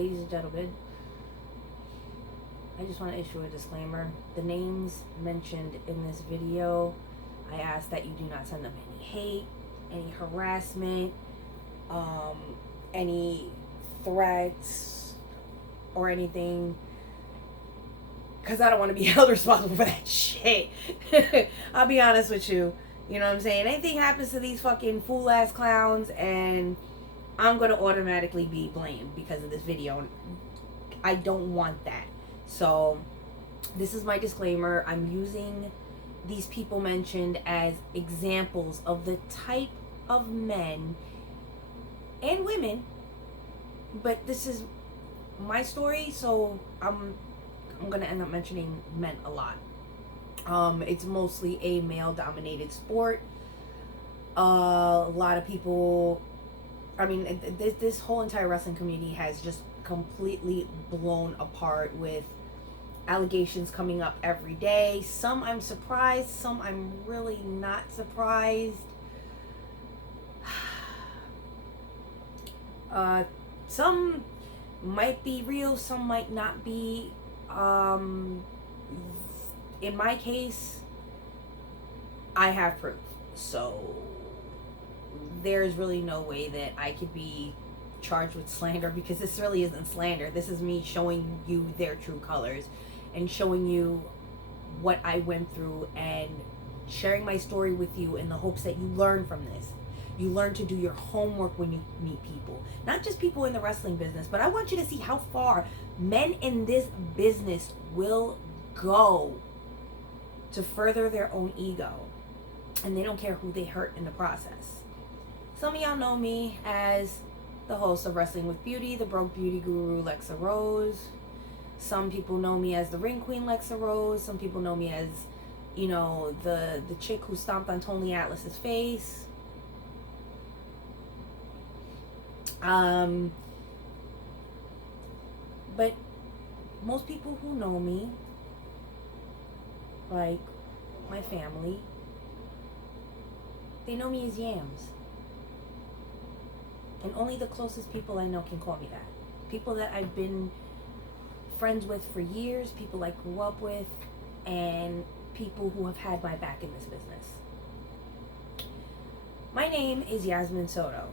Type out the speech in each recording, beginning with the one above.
Ladies and gentlemen, I just want to issue a disclaimer. The names mentioned in this video, I ask that you do not send them any hate, any harassment, any threats, or anything, because I don't want to be held responsible for that shit. I'll be honest with you. You know what I'm saying? Anything happens to these fucking fool ass clowns, and I'm going to automatically be blamed because of this video. I don't want that. So, this is my disclaimer. I'm using these people mentioned as examples of the type of men and women, but this is my story, so I'm gonna end up mentioning men a lot. It's mostly a male-dominated sport. A lot of people, I mean, this whole entire wrestling community has just completely blown apart with allegations coming up every day. Some I'm surprised, some I'm really not surprised. Some might be real, some might not be. In my case, I have proof. So there's really no way that I could be charged with slander, because this really isn't slander. This is me showing you their true colors and showing you what I went through and sharing my story with you in the hopes that you learn from this. You learn to do your homework when you meet people, not just people in the wrestling business, but I want you to see how far men in this business will go to further their own ego, and they don't care who they hurt in the process. Some of y'all know me as the host of Wrestling with Beauty, the broke beauty guru Lexa Rose. Some people know me as the ring queen Lexa Rose. Some people know me as, you know, the chick who stomped on Tony Atlas's face. But most people who know me, like my family, they know me as Yams. And only the closest people I know can call me that. People that I've been friends with for years, people I grew up with, and people who have had my back in this business. My name is Yasmin Soto,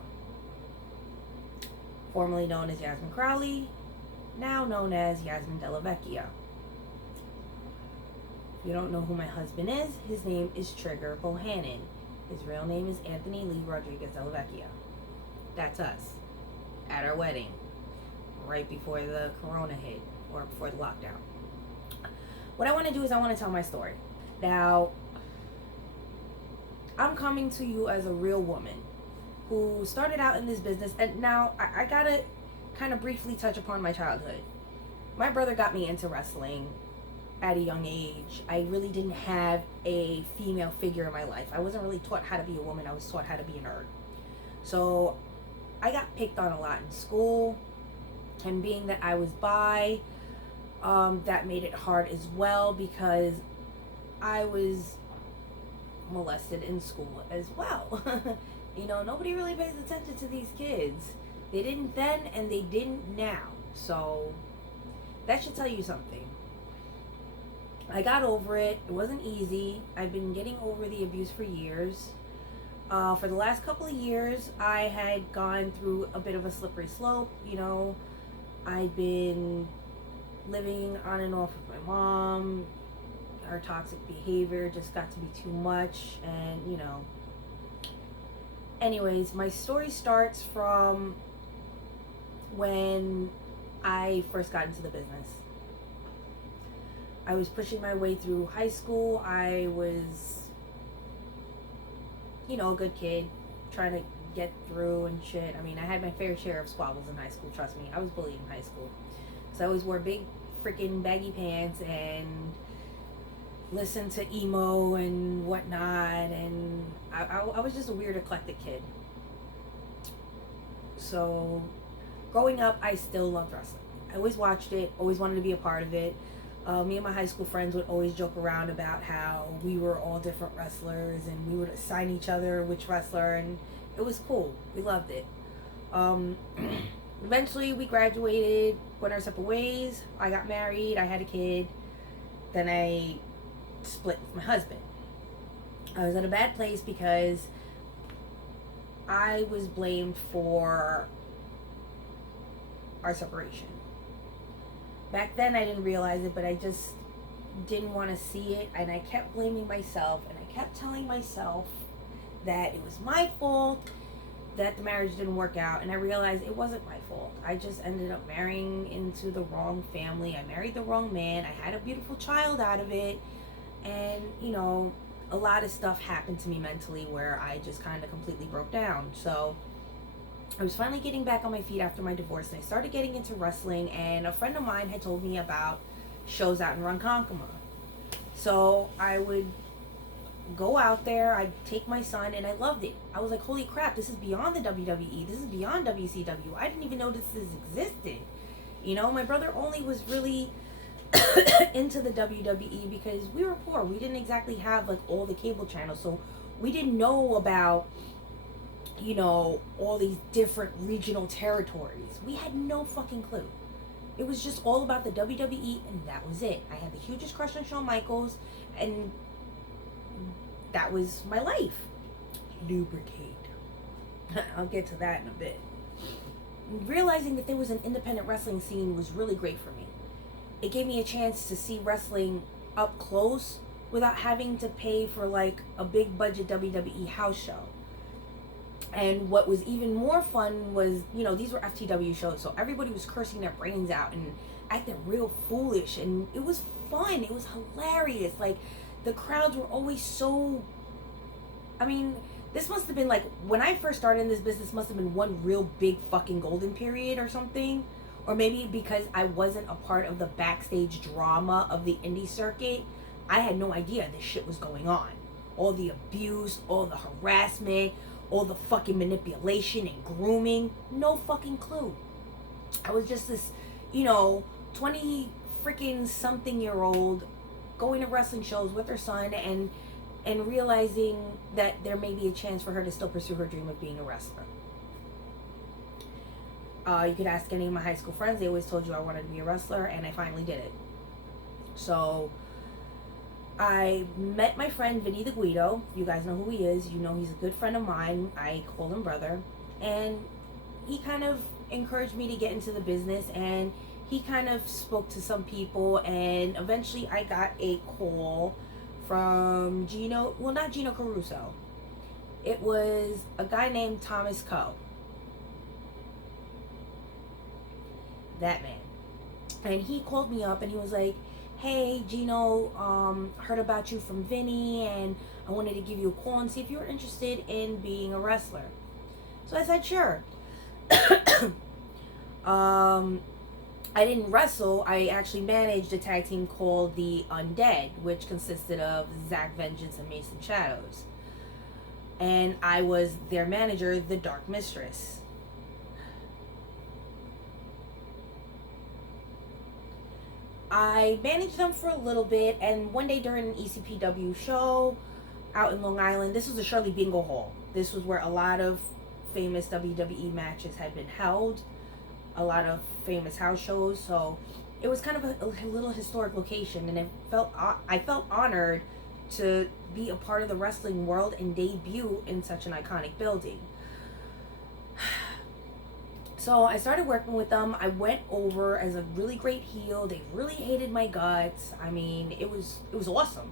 formerly known as Yasmin Crowley, now known as Yasmin Della Vecchia. If you don't know who my husband is, his name is Trigger Bohannon. His real name is Anthony Lee Rodriguez Della Vecchia. That's us at our wedding, right before the corona hit, or before the lockdown. What I want to do is I want to tell my story. Now, I'm coming to you as a real woman who started out in this business, and now I gotta kind of briefly touch upon my childhood. My brother got me into wrestling at a young age. I really didn't have a female figure in my life. I wasn't really taught how to be a woman. I was taught how to be a nerd. So I got picked on a lot in school, and being that I was bi, that made it hard as well, because I was molested in school as well. You know, nobody really pays attention to these kids. They didn't then, and they didn't now. So that should tell you something. I got over it. It wasn't easy. I've been getting over the abuse for years. For the last couple of years, I had gone through a bit of a slippery slope. You know, I'd been living on and off with my mom. Her toxic behavior just got to be too much, and, you know. Anyways, my story starts from when I first got into the business. I was pushing my way through high school. I was, you know, a good kid, trying to get through and shit. I mean, I had my fair share of squabbles in high school, trust me. I was bullied in high school. So I always wore big freaking baggy pants and listened to emo and whatnot. And I was just a weird, eclectic kid. So growing up, I still loved wrestling. I always watched it, always wanted to be a part of it. Me and my high school friends would always joke around about how we were all different wrestlers, and we would assign each other which wrestler, and it was cool. We loved it. Eventually, we graduated, went our separate ways. I got married, I had a kid. Then I split with my husband. I was in a bad place because I was blamed for our separation. Back then, I didn't realize it, but I just didn't want to see it, and I kept blaming myself, and I kept telling myself that it was my fault that the marriage didn't work out, and I realized it wasn't my fault. I just ended up marrying into the wrong family. I married the wrong man. I had a beautiful child out of it, and a lot of stuff happened to me mentally where I just kind of completely broke down. So I was finally getting back on my feet after my divorce, and I started getting into wrestling, and a friend of mine had told me about shows out in Ronkonkoma. So I would go out there, I'd take my son, and I loved it. I was like, holy crap, this is beyond the WWE, this is beyond WCW. I didn't even know this existed. My brother only was really into the WWE because we were poor. We didn't exactly have like all the cable channels, so we didn't know about all these different regional territories. We had no fucking clue. It was just all about the WWE, and that was it. I had the hugest crush on Shawn Michaels, and that was my life. Lubricate. I'll get to that in a bit. Realizing that there was an independent wrestling scene was really great for me. It gave me a chance to see wrestling up close without having to pay for like a big budget WWE house show. And what was even more fun was, these were FTW shows, so everybody was cursing their brains out and acting real foolish, and it was fun. It was hilarious. Like, the crowds were always so... this must have been like, when I first started in this business, must have been one real big fucking golden period or something. Or maybe because I wasn't a part of the backstage drama of the indie circuit, I had no idea this shit was going on. All the abuse, all the harassment, all the fucking manipulation and grooming. No fucking clue. I was just this, 20 freaking something year old going to wrestling shows with her son and realizing that there may be a chance for her to still pursue her dream of being a wrestler. You could ask any of my high school friends. They always told you I wanted to be a wrestler, and I finally did it. So I met my friend Vinny the Guido. You guys know who he is. He's a good friend of mine. I call him brother. And he kind of encouraged me to get into the business, and he kind of spoke to some people, and eventually I got a call from not Gino Caruso. It was a guy named Thomas Coe. That man. And he called me up and he was like, hey, Gino, heard about you from Vinny, and I wanted to give you a call and see if you were interested in being a wrestler. So I said, sure. I didn't wrestle. I actually managed a tag team called the Undead, which consisted of Zach Vengeance and Mason Shadows. And I was their manager, the Dark Mistress. I managed them for a little bit, and one day during an ECPW show out in Long Island, this was the Shirley Bingo Hall. This was where a lot of famous WWE matches had been held, a lot of famous house shows, so it was kind of a little historic location, and I felt honored to be a part of the wrestling world and debut in such an iconic building. So I started working with them. I went over as a really great heel. They really hated my guts. It was awesome.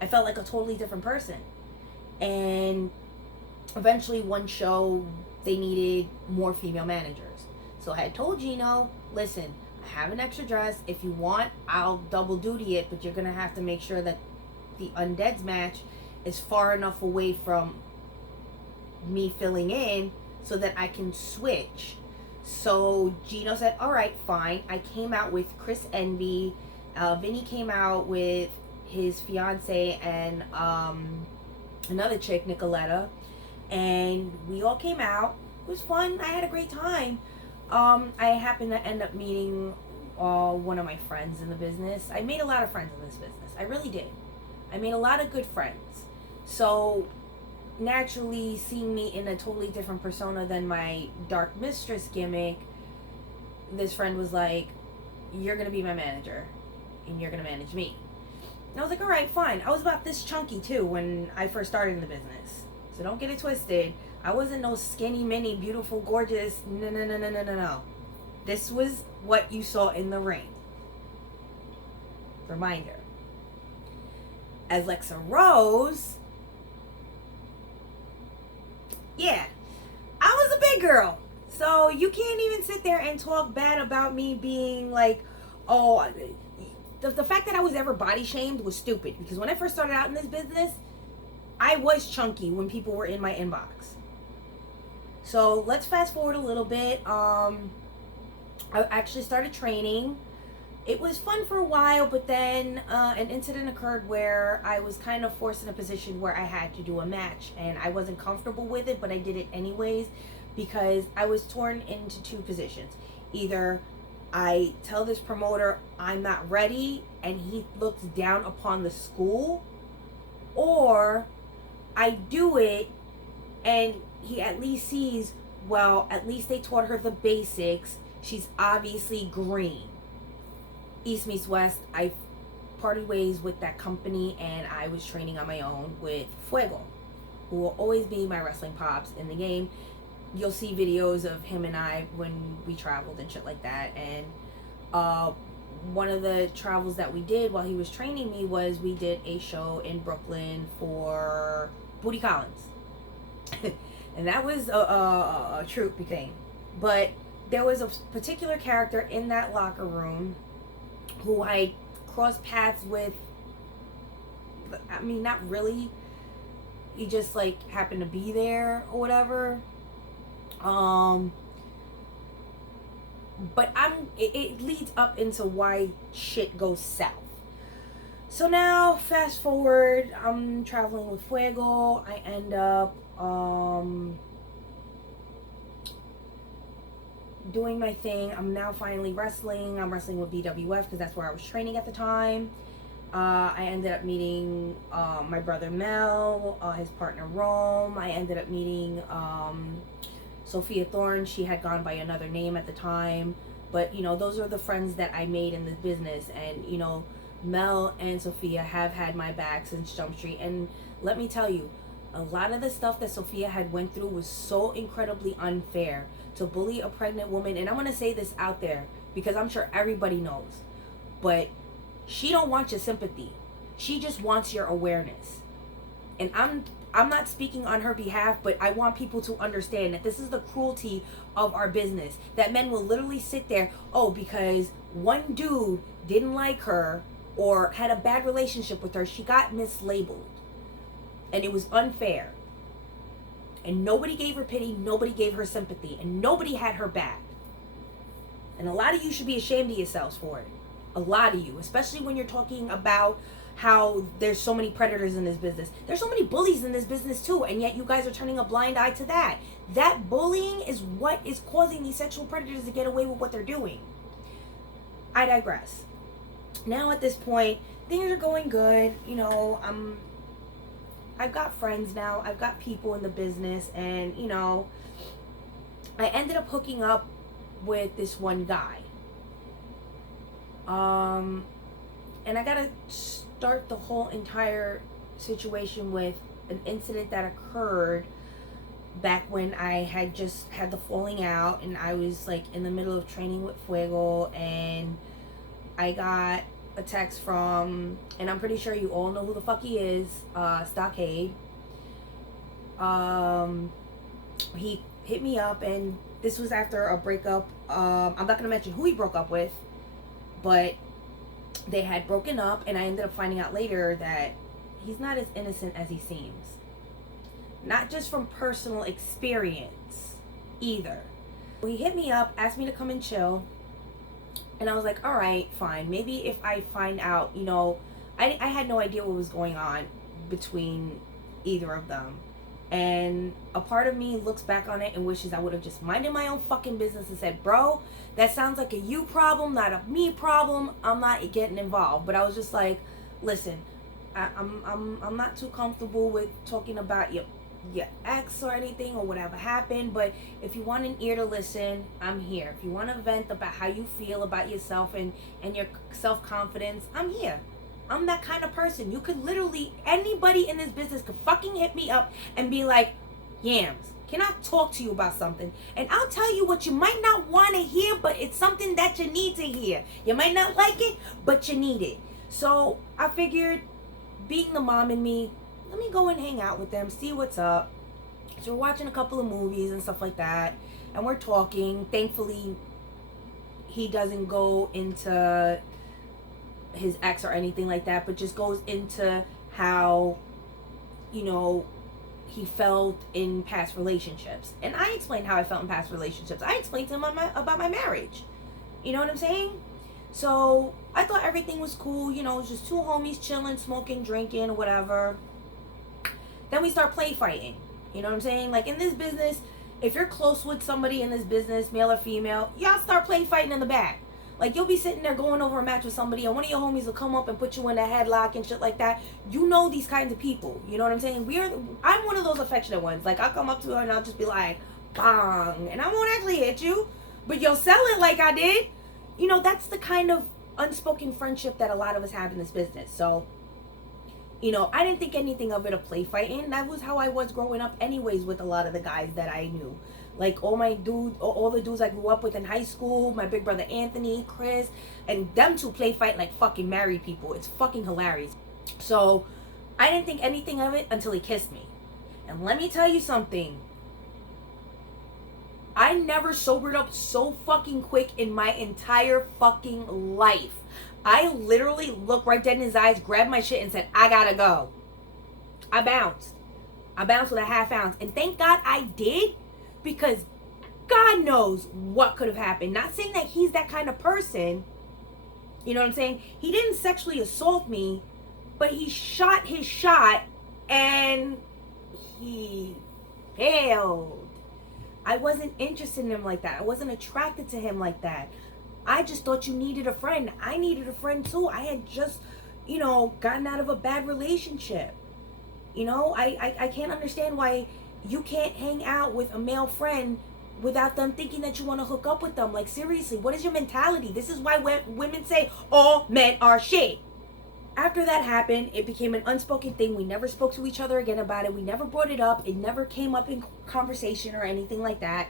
I felt like a totally different person. And eventually one show, they needed more female managers. So I had told Gino, listen, I have an extra dress. If you want, I'll double duty it, but you're going to have to make sure that the Undead's match is far enough away from me filling in so that I can switch. So Gino said, all right, fine. I came out with Chris Envy. Vinny came out with his fiance and another chick, Nicoletta. And we all came out. It was fun. I had a great time. I happened to end up meeting one of my friends in the business. I made a lot of friends in this business. I really did. I made a lot of good friends. So naturally, seeing me in a totally different persona than my Dark Mistress gimmick, this friend was like, you're gonna be my manager and you're gonna manage me. And I was like, all right, fine. I was about this chunky too when I first started in the business, so don't get it twisted. I wasn't no skinny mini beautiful gorgeous. No. This was what you saw in the ring. Reminder, as Lexa Rose, yeah, I was a big girl. So you can't even sit there and talk bad about me being like, oh, the fact that I was ever body shamed was stupid. Because when I first started out in this business, I was chunky when people were in my inbox. So let's fast forward a little bit. I actually started training. It was fun for a while, but then an incident occurred where I was kind of forced in a position where I had to do a match, and I wasn't comfortable with it, but I did it anyways because I was torn into two positions. Either I tell this promoter I'm not ready and he looks down upon the school, or I do it and he at least sees, well, at least they taught her the basics. She's obviously green. East meets West, I parted ways with that company and I was training on my own with Fuego, who will always be my wrestling pops in the game. You'll see videos of him and I when we traveled and shit like that. And one of the travels that we did while he was training me was we did a show in Brooklyn for Booty Collins. And that was a troop thing. But there was a particular character in that locker room who I crossed paths with. I mean, not really. He just like happened to be there or whatever. But it leads up into why shit goes south. So now, fast forward, I'm traveling with Fuego. I end up doing my thing. I'm now finally wrestling. I'm wrestling with BWF because that's where I was training at the time. I ended up meeting my brother Mel, his partner Rome. I ended up meeting Sophia Thorne. She had gone by another name at the time. But, you know, those are the friends that I made in this business. And, you know, Mel and Sophia have had my back since Jump Street. And let me tell you, a lot of the stuff that Sophia had went through was so incredibly unfair. To bully a pregnant woman, and I'm going to say this out there because I'm sure everybody knows, but she don't want your sympathy. She just wants your awareness. And I'm not speaking on her behalf, but I want people to understand that this is the cruelty of our business. That men will literally sit there, oh, because one dude didn't like her or had a bad relationship with her, she got mislabeled. And it was unfair. And nobody gave her pity, nobody gave her sympathy, and nobody had her back. And a lot of you should be ashamed of yourselves for it. A lot of you, especially when you're talking about how there's so many predators in this business. There's so many bullies in this business too, and yet you guys are turning a blind eye to that. That bullying is what is causing these sexual predators to get away with what they're doing. I digress. Now at this point, things are going good. You know, I've got friends now. I've got people in the business, and you know, I ended up hooking up with this one guy. And I gotta start the whole entire situation with an incident that occurred back when I had just had the falling out, and I was like in the middle of training with Fuego, and I got a text from, and I'm pretty sure you all know who the fuck he is, Stockade. He hit me up, and this was after a breakup. I'm not gonna mention who he broke up with, but they had broken up, and I ended up finding out later that he's not as innocent as he seems. Not just from personal experience either. He hit me up, asked me to come and chill, and I was like, all right, fine. Maybe if I find out, you know, I had no idea what was going on between either of them. And a part of me looks back on it and wishes I would have just minded my own fucking business and said, bro, that sounds like a you problem, not a me problem. I'm not getting involved. But I was just like, listen, I'm not too comfortable with talking about your ex or anything or whatever happened, but if you want an ear to listen, I'm here. If you want to vent about how you feel about yourself and your self-confidence, I'm here. I'm that kind of person. You could literally, anybody in this business could fucking hit me up and be like, Yams, can I talk to you about something? And I'll tell you what you might not want to hear, but it's something that you need to hear. You might not like it, but you need it. So I figured, being the mom in me, let me go and hang out with them, see what's up. So we're watching a couple of movies and stuff like that, and we're talking. Thankfully, he doesn't go into his ex or anything like that, but just goes into how, you know, he felt in past relationships. And I explained how I felt in past relationships. I explained to him about my marriage. You know what I'm saying? So I thought everything was cool. You know, it was just two homies chilling, smoking, drinking, or whatever. Then we start play fighting. You know what I'm saying? Like, in this business, if you're close with somebody in this business, male or female, y'all start play fighting in the back. Like, you'll be sitting there going over a match with somebody, and one of your homies will come up and put you in a headlock and shit like that. You know these kinds of people. You know what I'm saying? I'm one of those affectionate ones. Like, I'll come up to her and I'll just be like, bang. And I won't actually hit you, but you'll sell it like I did. You know, that's the kind of unspoken friendship that a lot of us have in this business. So, you know, I didn't think anything of it a play fighting. That was how I was growing up anyways with a lot of the guys that I knew. Like, all the dudes I grew up with in high school, my big brother Anthony, Chris, and them two play fight like fucking married people. It's fucking hilarious. So, I didn't think anything of it until he kissed me. And let me tell you something. I never sobered up so fucking quick in my entire fucking life. I literally looked right dead in his eyes, grabbed my shit, and said, I gotta go. I bounced. I bounced with a half ounce. And thank God I did, because God knows what could have happened. Not saying that he's that kind of person. You know what I'm saying? He didn't sexually assault me, but he shot his shot and he failed. I wasn't interested in him like that. I wasn't attracted to him like that. I just thought you needed a friend. I needed a friend too. I had just, you know, gotten out of a bad relationship. You know, I can't understand why you can't hang out with a male friend without them thinking that you want to hook up with them. Like, seriously, what is your mentality? This is why women say all men are shit. After that happened, it became an unspoken thing. We never spoke to each other again about it. We never brought it up. It never came up in conversation or anything like that.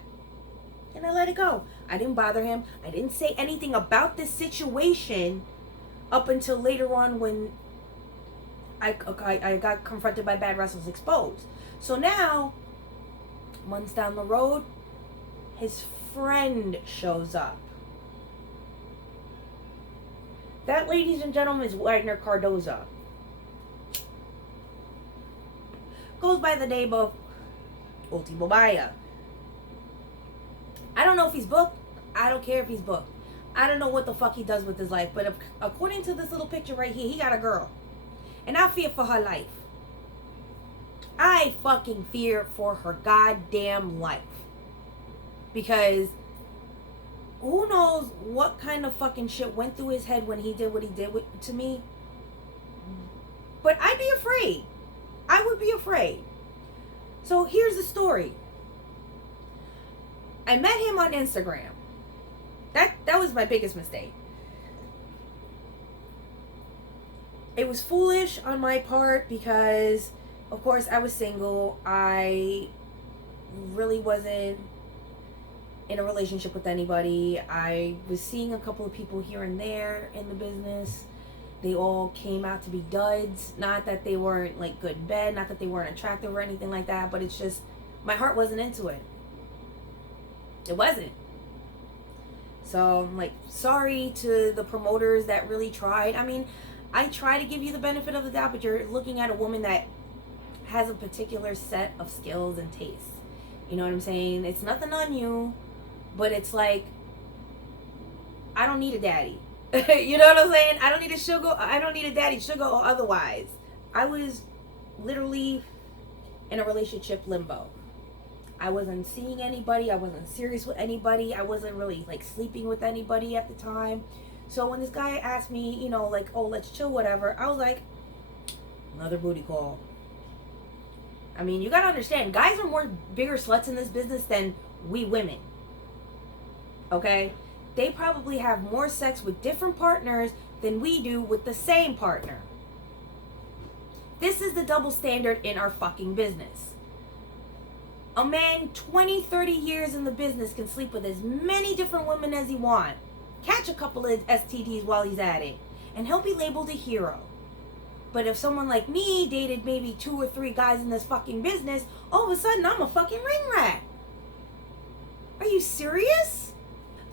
And I let it go. I didn't bother him. I didn't say anything about this situation up until later on when I got confronted by Bad Wrestlers Exposed. So now, months down the road, his friend shows up. That, ladies and gentlemen, is Wagner Cardoza. Goes by the name of Ultimo Maya. I don't know if he's booked. I don't care if he's booked. I don't know what the fuck he does with his life. But according to this little picture right here, he got a girl. And I fear for her life. I fucking fear for her goddamn life. Because who knows what kind of fucking shit went through his head when he did what he did to me. But I'd be afraid. I would be afraid. So here's the story. I met him on Instagram. That was my biggest mistake. It was foolish on my part because, of course, I was single. I really wasn't in a relationship with anybody. I was seeing a couple of people here and there in the business. They all came out to be duds. Not that they weren't like good in bed, not that they weren't attractive or anything like that, but it's just my heart wasn't into it. It wasn't. So I'm like, sorry to the promoters that really tried. I mean, I try to give you the benefit of the doubt, but you're looking at a woman that has a particular set of skills and tastes. You know what I'm saying? It's nothing on you, but it's like, I don't need a daddy. You know what I'm saying? I don't need a daddy, sugar or otherwise. I was literally in a relationship limbo. I wasn't seeing anybody. I wasn't serious with anybody. I wasn't really like sleeping with anybody at the time. So when this guy asked me, you know, like, oh, let's chill, whatever, I was like, another booty call. I mean, you gotta understand, guys are more bigger sluts in this business than we women. Okay? They probably have more sex with different partners than we do with the same partner. This is the double standard in our fucking business. A man 20, 30 years in the business can sleep with as many different women as he wants, catch a couple of STDs while he's at it, and he'll be labeled a hero. But if someone like me dated maybe 2 or 3 guys in this fucking business, all of a sudden I'm a fucking ring rat. Are you serious?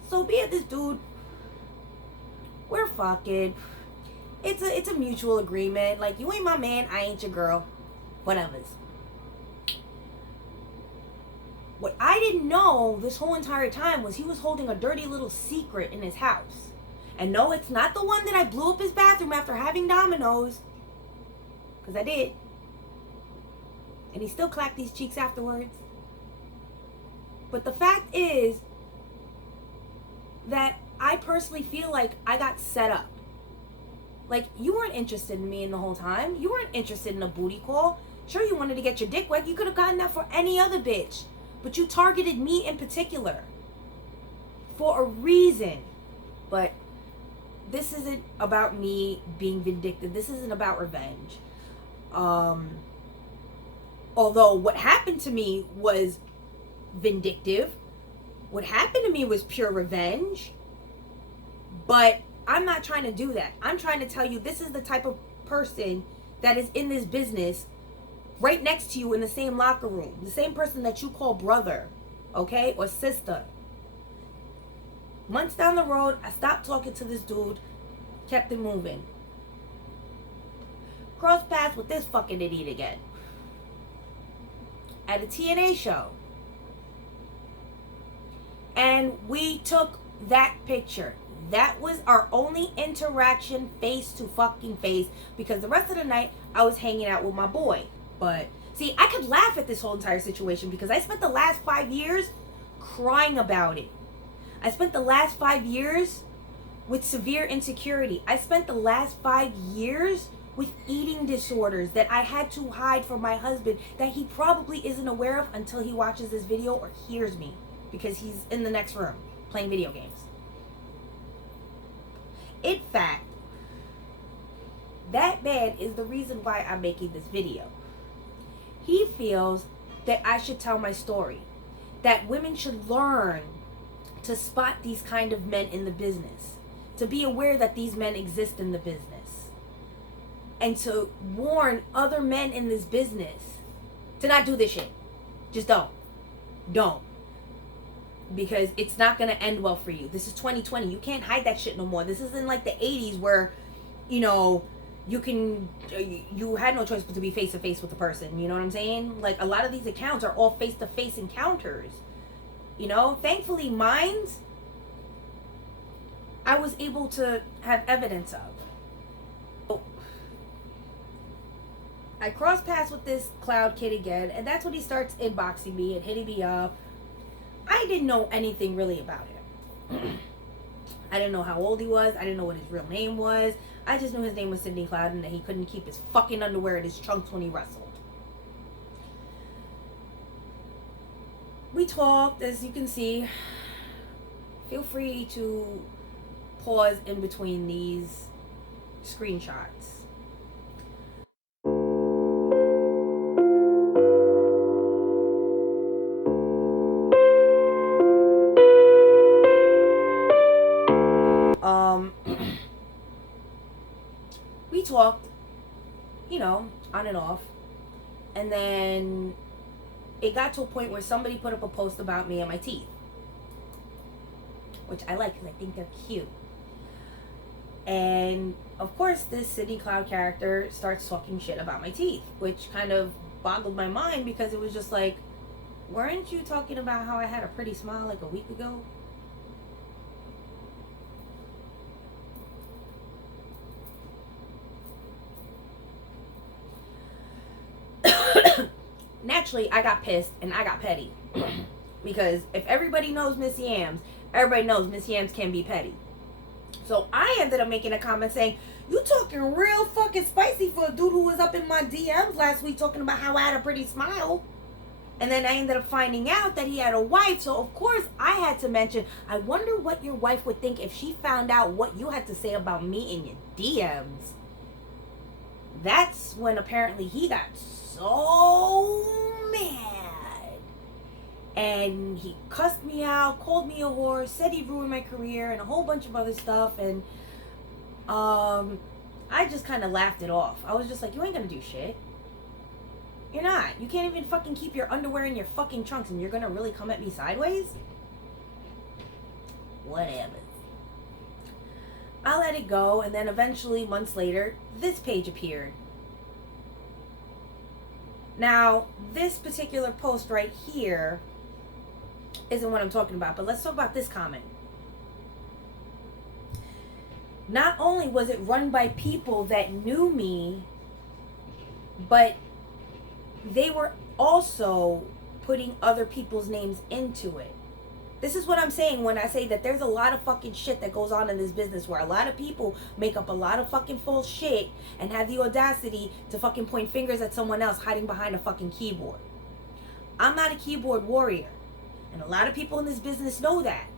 So be it, this dude. We're fucking. It's a mutual agreement. Like, you ain't my man, I ain't your girl. Whatever's. What I didn't know this whole entire time was he was holding a dirty little secret in his house. And no, it's not the one that I blew up his bathroom after having dominoes. Because I did. And he still clacked these cheeks afterwards. But the fact is that I personally feel like I got set up. Like, you weren't interested in me in the whole time. You weren't interested in a booty call. Sure, you wanted to get your dick wet. You could have gotten that for any other bitch. But you targeted me in particular. For a reason. But this isn't about me being vindictive. This isn't about revenge. Although what happened to me was vindictive. What happened to me was pure revenge. But I'm not trying to do that. I'm trying to tell you this is the type of person that is in this business right next to you in the same locker room. The same person that you call brother, okay, or sister. Months down the road, I stopped talking to this dude, kept it moving. Crossed paths with this fucking idiot again. At a TNA show. And we took that picture. That was our only interaction face to fucking face, because the rest of the night I was hanging out with my boy. But see, I could laugh at this whole entire situation because I spent the last 5 years crying about it. I spent the last 5 years with severe insecurity. I spent the last 5 years with eating disorders that I had to hide from my husband, that he probably isn't aware of until he watches this video or hears me, because he's in the next room playing video games. In fact, that man is the reason why I'm making this video. He feels that I should tell my story, that women should learn to spot these kind of men in the business, to be aware that these men exist in the business, and to warn other men in this business to not do this shit. Just don't. Because it's not going to end well for you. This is 2020. You can't hide that shit no more. This isn't like the 80s where, you know, you had no choice but to be face to face with the person. You know what I'm saying? Like, a lot of these accounts are all face to face encounters. You know, thankfully mine's, I was able to have evidence of. So, I crossed paths with this cloud kid again, and that's when he starts inboxing me and hitting me up. I didn't know anything really about him. I didn't know how old he was. I didn't know what his real name was. I just knew his name was Sidney Cloud and that he couldn't keep his fucking underwear in his trunks when he wrestled. We talked, as you can see. Feel free to pause in between these screenshots. We talked, you know, on and off, and then it got to a point where somebody put up a post about me and my teeth, which I like because I think they're cute. And of course this Sidney Cloud character starts talking shit about my teeth, which kind of boggled my mind, because it was just like, weren't you talking about how I had a pretty smile like a week ago? Naturally, I got pissed and I got petty. Because if everybody knows Miss Yams, everybody knows Miss Yams can be petty. So I ended up making a comment saying, you talking real fucking spicy for a dude who was up in my DMs last week talking about how I had a pretty smile. And then I ended up finding out that he had a wife. So, of course, I had to mention, I wonder what your wife would think if she found out what you had to say about me in your DMs. That's when apparently he got so mad. And he cussed me out, called me a whore, said he ruined my career, and a whole bunch of other stuff. And I just kind of laughed it off. I was just like, you ain't gonna do shit. You're not. You can't even fucking keep your underwear in your fucking trunks, and you're gonna really come at me sideways? Whatever. I let it go, and then eventually, months later, this page appeared. Now, this particular post right here isn't what I'm talking about, but let's talk about this comment. Not only was it run by people that knew me, but they were also putting other people's names into it. This is what I'm saying when I say that there's a lot of fucking shit that goes on in this business where a lot of people make up a lot of fucking false shit and have the audacity to fucking point fingers at someone else hiding behind a fucking keyboard. I'm not a keyboard warrior. And a lot of people in this business know that.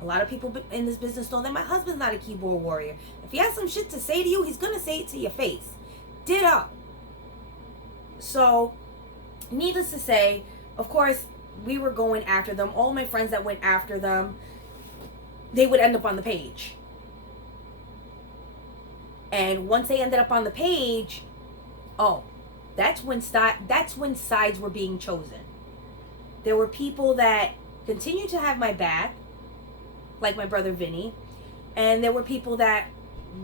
A lot of people in this business know that my husband's not a keyboard warrior. If he has some shit to say to you, he's going to say it to your face. Ditto. So, needless to say, of course, we were going after them. All my friends that went after them, they would end up on the page. And once they ended up on the page, that's when sides were being chosen. There were people that continued to have my back, like my brother Vinny, and there were people that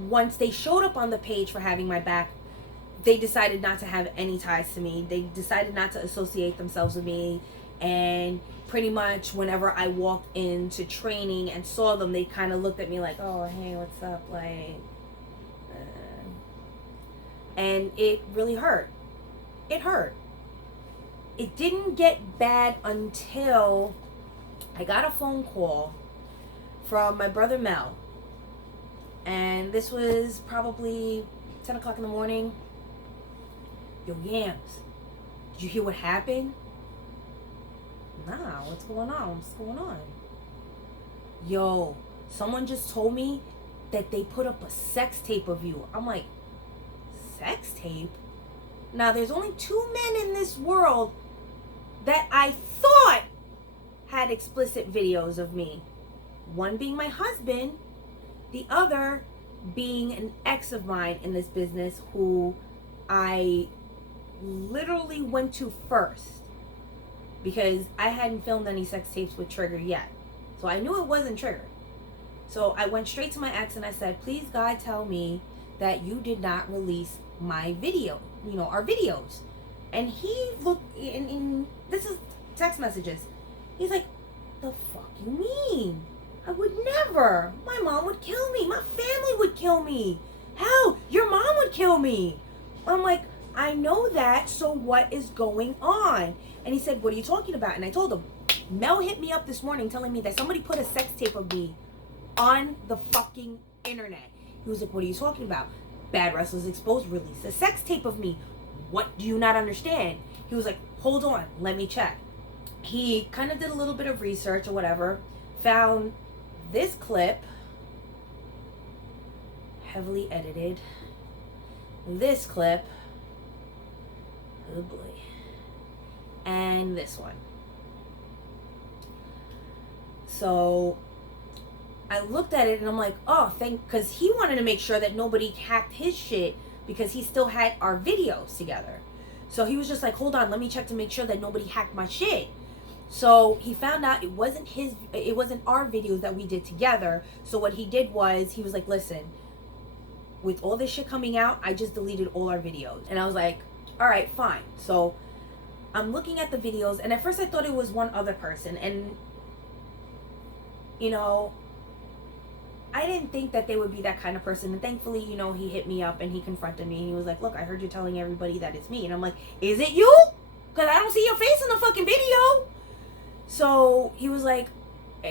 once they showed up on the page for having my back, they decided not to have any ties to me. They decided not to associate themselves with me. And pretty much whenever I walked into training and saw them, they kind of looked at me like, oh, hey, what's up? Like, and it really hurt. It hurt. It didn't get bad until I got a phone call from my brother Mel. And this was probably 10 o'clock in the morning. Yo, Yams, did you hear what happened? Nah, what's going on? What's going on? Yo, someone just told me that they put up a sex tape of you. I'm like, sex tape? Now, there's only 2 men in this world that I thought had explicit videos of me. One being my husband, the other being an ex of mine in this business who I literally went to first because I hadn't filmed any sex tapes with Trigger yet. So I knew it wasn't Trigger. So I went straight to my ex and I said, please God tell me that you did not release my video, our videos. And he looked, and this is text messages. He's like, the fuck you mean? I would never. My mom would kill me. My family would kill me. Hell, your mom would kill me. I'm like, I know that, so what is going on? And he said, what are you talking about? And I told him, Mel hit me up this morning telling me that somebody put a sex tape of me on the fucking internet. He was like, what are you talking about? Bad Wrestlers Exposed released a sex tape of me. What do you not understand? He was like, hold on, let me check. He kind of did a little bit of research or whatever, found this clip, heavily edited, this clip, oh boy, and this one. So I looked at it and I'm like, oh, because he wanted to make sure that nobody hacked his shit because he still had our videos together. So he was just like, hold on, let me check to make sure that nobody hacked my shit. So he found out it wasn't our videos that we did together. So what he did was, he was like, listen, with all this shit coming out, I just deleted all our videos. And I was like, all right, fine. So I'm looking at the videos, and at first I thought it was one other person. And, I didn't think that they would be that kind of person. And thankfully, he hit me up and he confronted me. And he was like, look, I heard you telling everybody that it's me. And I'm like, is it you? Because I don't see your face in the fucking video. So he was like,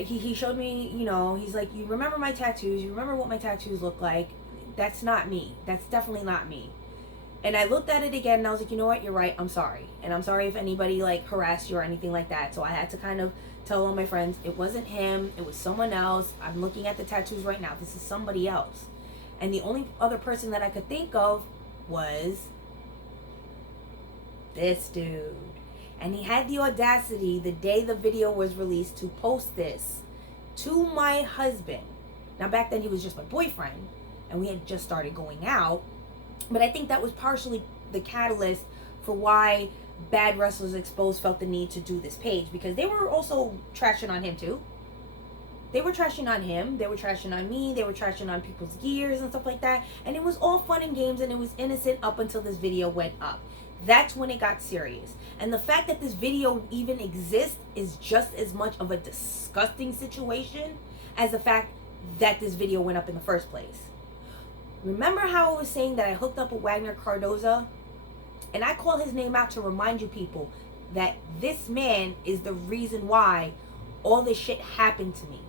he showed me, he's like, you remember my tattoos? You remember what my tattoos look like? That's not me. That's definitely not me. And I looked at it again and I was like, you know what? You're right. I'm sorry. And I'm sorry if anybody like harassed you or anything like that. So I had to kind of tell all my friends, it wasn't him. It was someone else. I'm looking at the tattoos right now. This is somebody else. And the only other person that I could think of was this dude. And he had the audacity the day the video was released to post this to my husband. Now back then he was just my boyfriend and we had just started going out. But I think that was partially the catalyst for why Bad Wrestlers Exposed felt the need to do this page, because they were also trashing on him too. They were trashing on him, they were trashing on me, they were trashing on people's gears and stuff like that. And it was all fun and games and it was innocent up until this video went up. That's when it got serious. And the fact that this video even exists is just as much of a disgusting situation as the fact that this video went up in the first place. Remember how I was saying that I hooked up with Wagner Cardoza? And I call his name out to remind you people that this man is the reason why all this shit happened to me.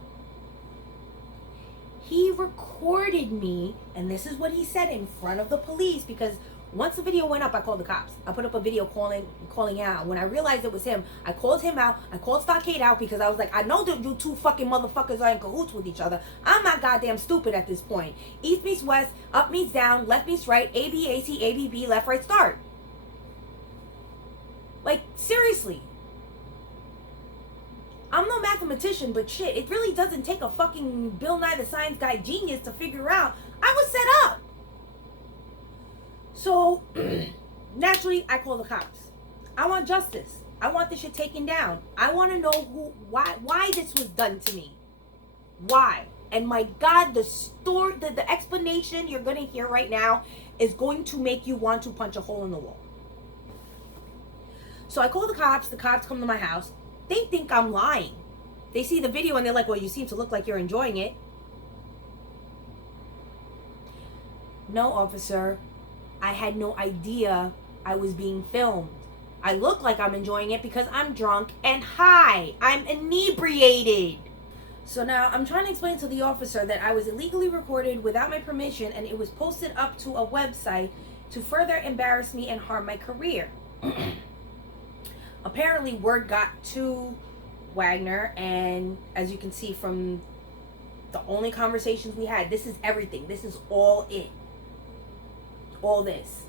He recorded me, and this is what he said in front of the police, because once the video went up, I called the cops. I put up a video calling out. When I realized it was him, I called him out. I called Stockade out because I was like, I know that you two fucking motherfuckers are in cahoots with each other. I'm not goddamn stupid at this point. East meets west, up meets down, left meets right, A, B, A, C, A, B, B, left, right, start. Like, seriously. I'm no mathematician, but shit, it really doesn't take a fucking Bill Nye the Science Guy genius to figure out I was set up. So, naturally, I call the cops. I want justice. I want this shit taken down. I want to know why this was done to me. Why? And my God, the explanation you're going to hear right now is going to make you want to punch a hole in the wall. So I call the cops. The cops come to my house. They think I'm lying. They see the video and they're like, well, you seem to look like you're enjoying it. No, officer. I had no idea I was being filmed. I look like I'm enjoying it because I'm drunk and high. I'm inebriated. So now I'm trying to explain to the officer that I was illegally recorded without my permission and it was posted up to a website to further embarrass me and harm my career. Apparently word got to Wagner, and as you can see from the only conversations we had, this is everything. This is all it. All this.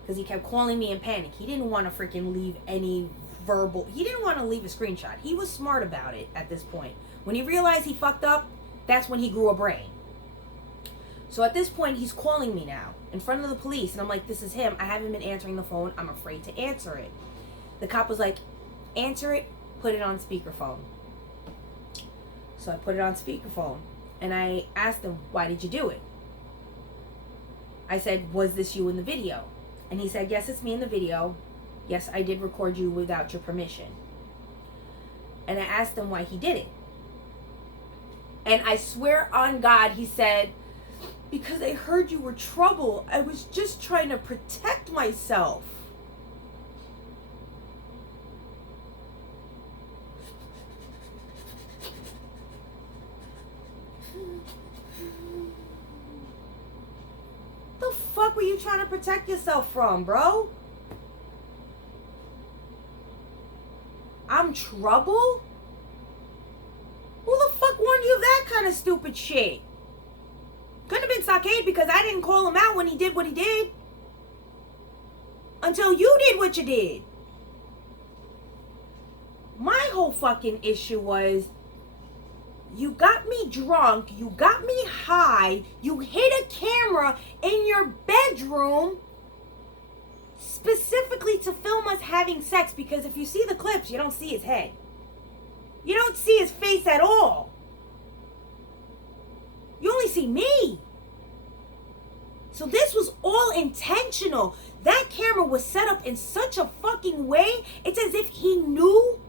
Because he kept calling me in panic. He didn't want to freaking leave any verbal. He didn't want to leave a screenshot. He was smart about it at this point. When he realized he fucked up, that's when he grew a brain. So at this point, he's calling me now in front of the police. And I'm like, this is him. I haven't been answering the phone. I'm afraid to answer it. The cop was like, answer it, put it on speakerphone. So I put it on speakerphone. And I asked him, why did you do it? I said, was this you in the video? And he said, yes, it's me in the video. Yes, I did record you without your permission. And I asked him why he did it. And I swear on God, he said, because I heard you were trouble. I was just trying to protect myself. The fuck were you trying to protect yourself from, bro? I'm trouble? Who the fuck warned you of that kind of stupid shit? Couldn't have been Stockade because I didn't call him out when he did what he did. Until you did what you did. My whole fucking issue was, you got me drunk, you got me high, you hid a camera in your bedroom specifically to film us having sex, because if you see the clips, you don't see his head. You don't see his face at all. You only see me. So this was all intentional. That camera was set up in such a fucking way, it's as if he knew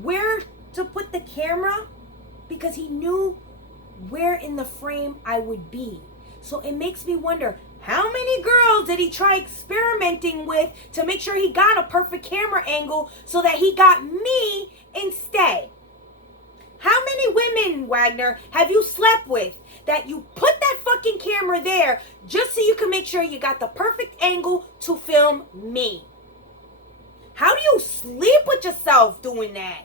where to put the camera, because he knew where in the frame I would be. So it makes me wonder, how many girls did he try experimenting with to make sure he got a perfect camera angle so that he got me instead? women, Wagner, have you slept with that you put that fucking camera there just so you can make sure you got the perfect angle to film me? How do you sleep with yourself doing that?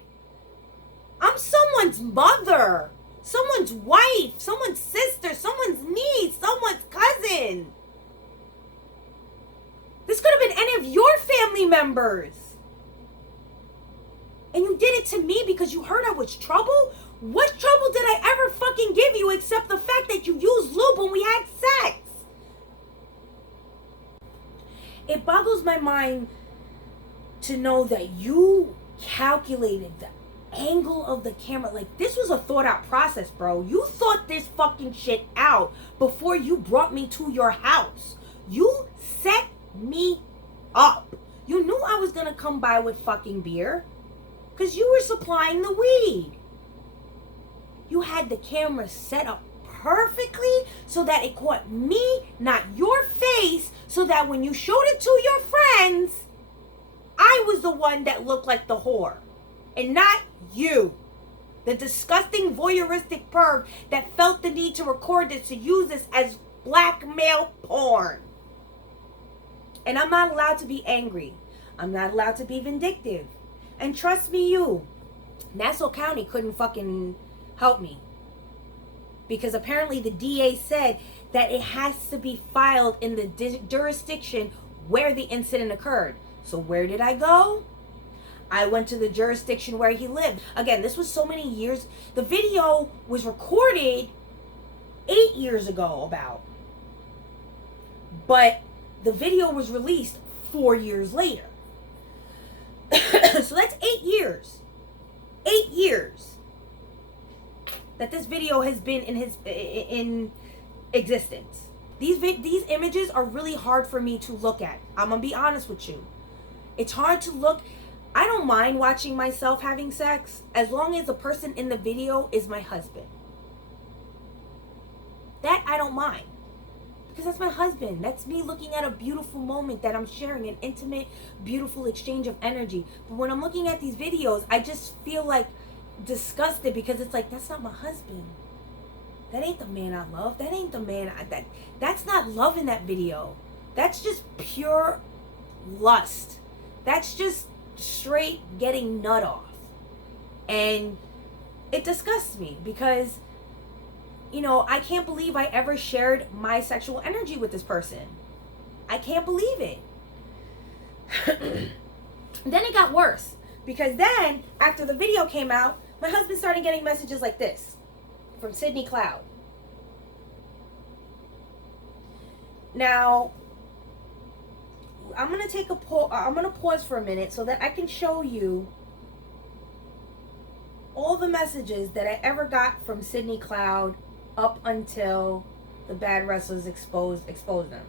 I'm someone's mother, someone's wife, someone's sister, someone's niece, someone's cousin. This could have been any of your family members. And you did it to me because you heard I was trouble? What trouble did I ever fucking give you except the fact that you used lube when we had sex? It boggles my mind to know that you calculated the angle of the camera. Like, this was a thought out process, bro. You thought this fucking shit out before you brought me to your house. You set me up. You knew I was gonna come by with fucking beer because you were supplying the weed. You had the camera set up perfectly so that it caught me, not your face, so that when you showed it to your friends, I was the one that looked like the whore and not you, the disgusting voyeuristic perv that felt the need to record this, to use this as blackmail porn. And I'm not allowed to be angry. I'm not allowed to be vindictive. And trust me, Nassau County couldn't fucking help me. Because apparently the DA said that it has to be filed in the jurisdiction where the incident occurred. So where did I go? I went to the jurisdiction where he lived. Again, this was so many years. The video was recorded 8 years ago about. But the video was released 4 years later. So that's 8 years. 8 years that this video has been in existence. These images are really hard for me to look at. I'm gonna be honest with you. It's hard to look. I don't mind watching myself having sex as long as the person in the video is my husband. That I don't mind. Because that's my husband. That's me looking at a beautiful moment that I'm sharing, an intimate, beautiful exchange of energy. But when I'm looking at these videos, I just feel like disgusted because it's like, that's not my husband. That ain't the man I love. That ain't the man that's not love in that video. That's just pure lust. That's just straight getting nut off. And it disgusts me because, you know, I can't believe I ever shared my sexual energy with this person. I can't believe it. Then it got worse because then after the video came out, my husband started getting messages like this from Sydney Cloud. Now, I'm going to take a I'm going to pause for a minute so that I can show you all the messages that I ever got from Sydney Cloud up until the bad wrestlers exposed them.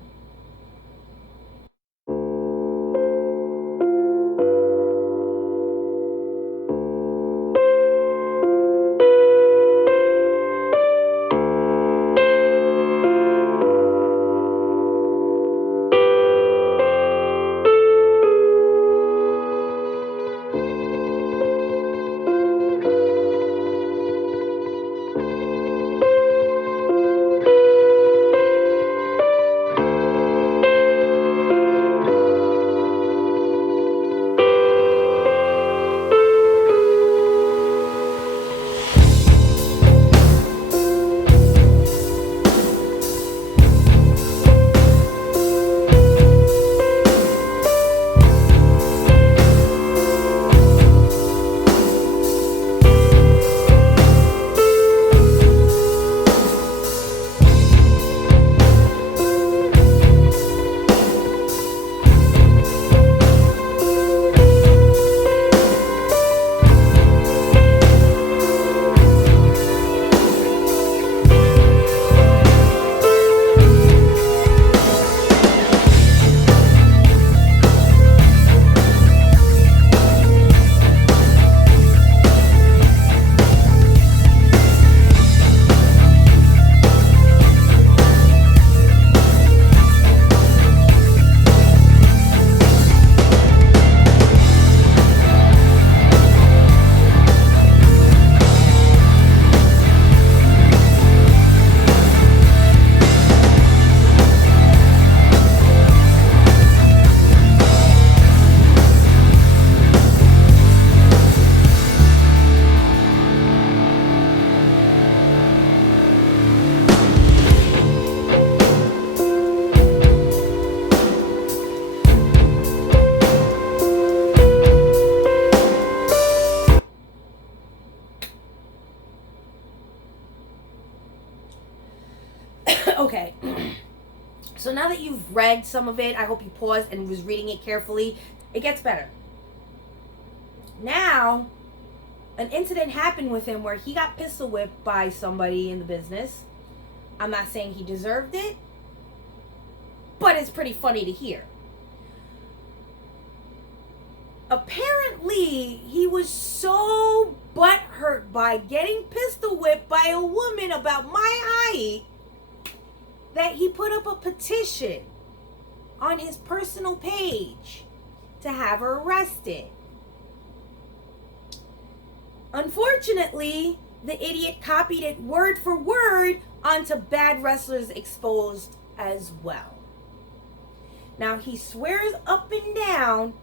But okay. So now that you've read some of it, I hope you paused and was reading it carefully. It gets better. Now, an incident happened with him where he got pistol whipped by somebody in the business. I'm not saying he deserved it, but it's pretty funny to hear. Apparently, he was so butthurt by getting pistol whipped by a woman about my height that he put up a petition on his personal page to have her arrested. Unfortunately, the idiot copied it word for word onto Bad Wrestlers Exposed as well. Now, he swears up and down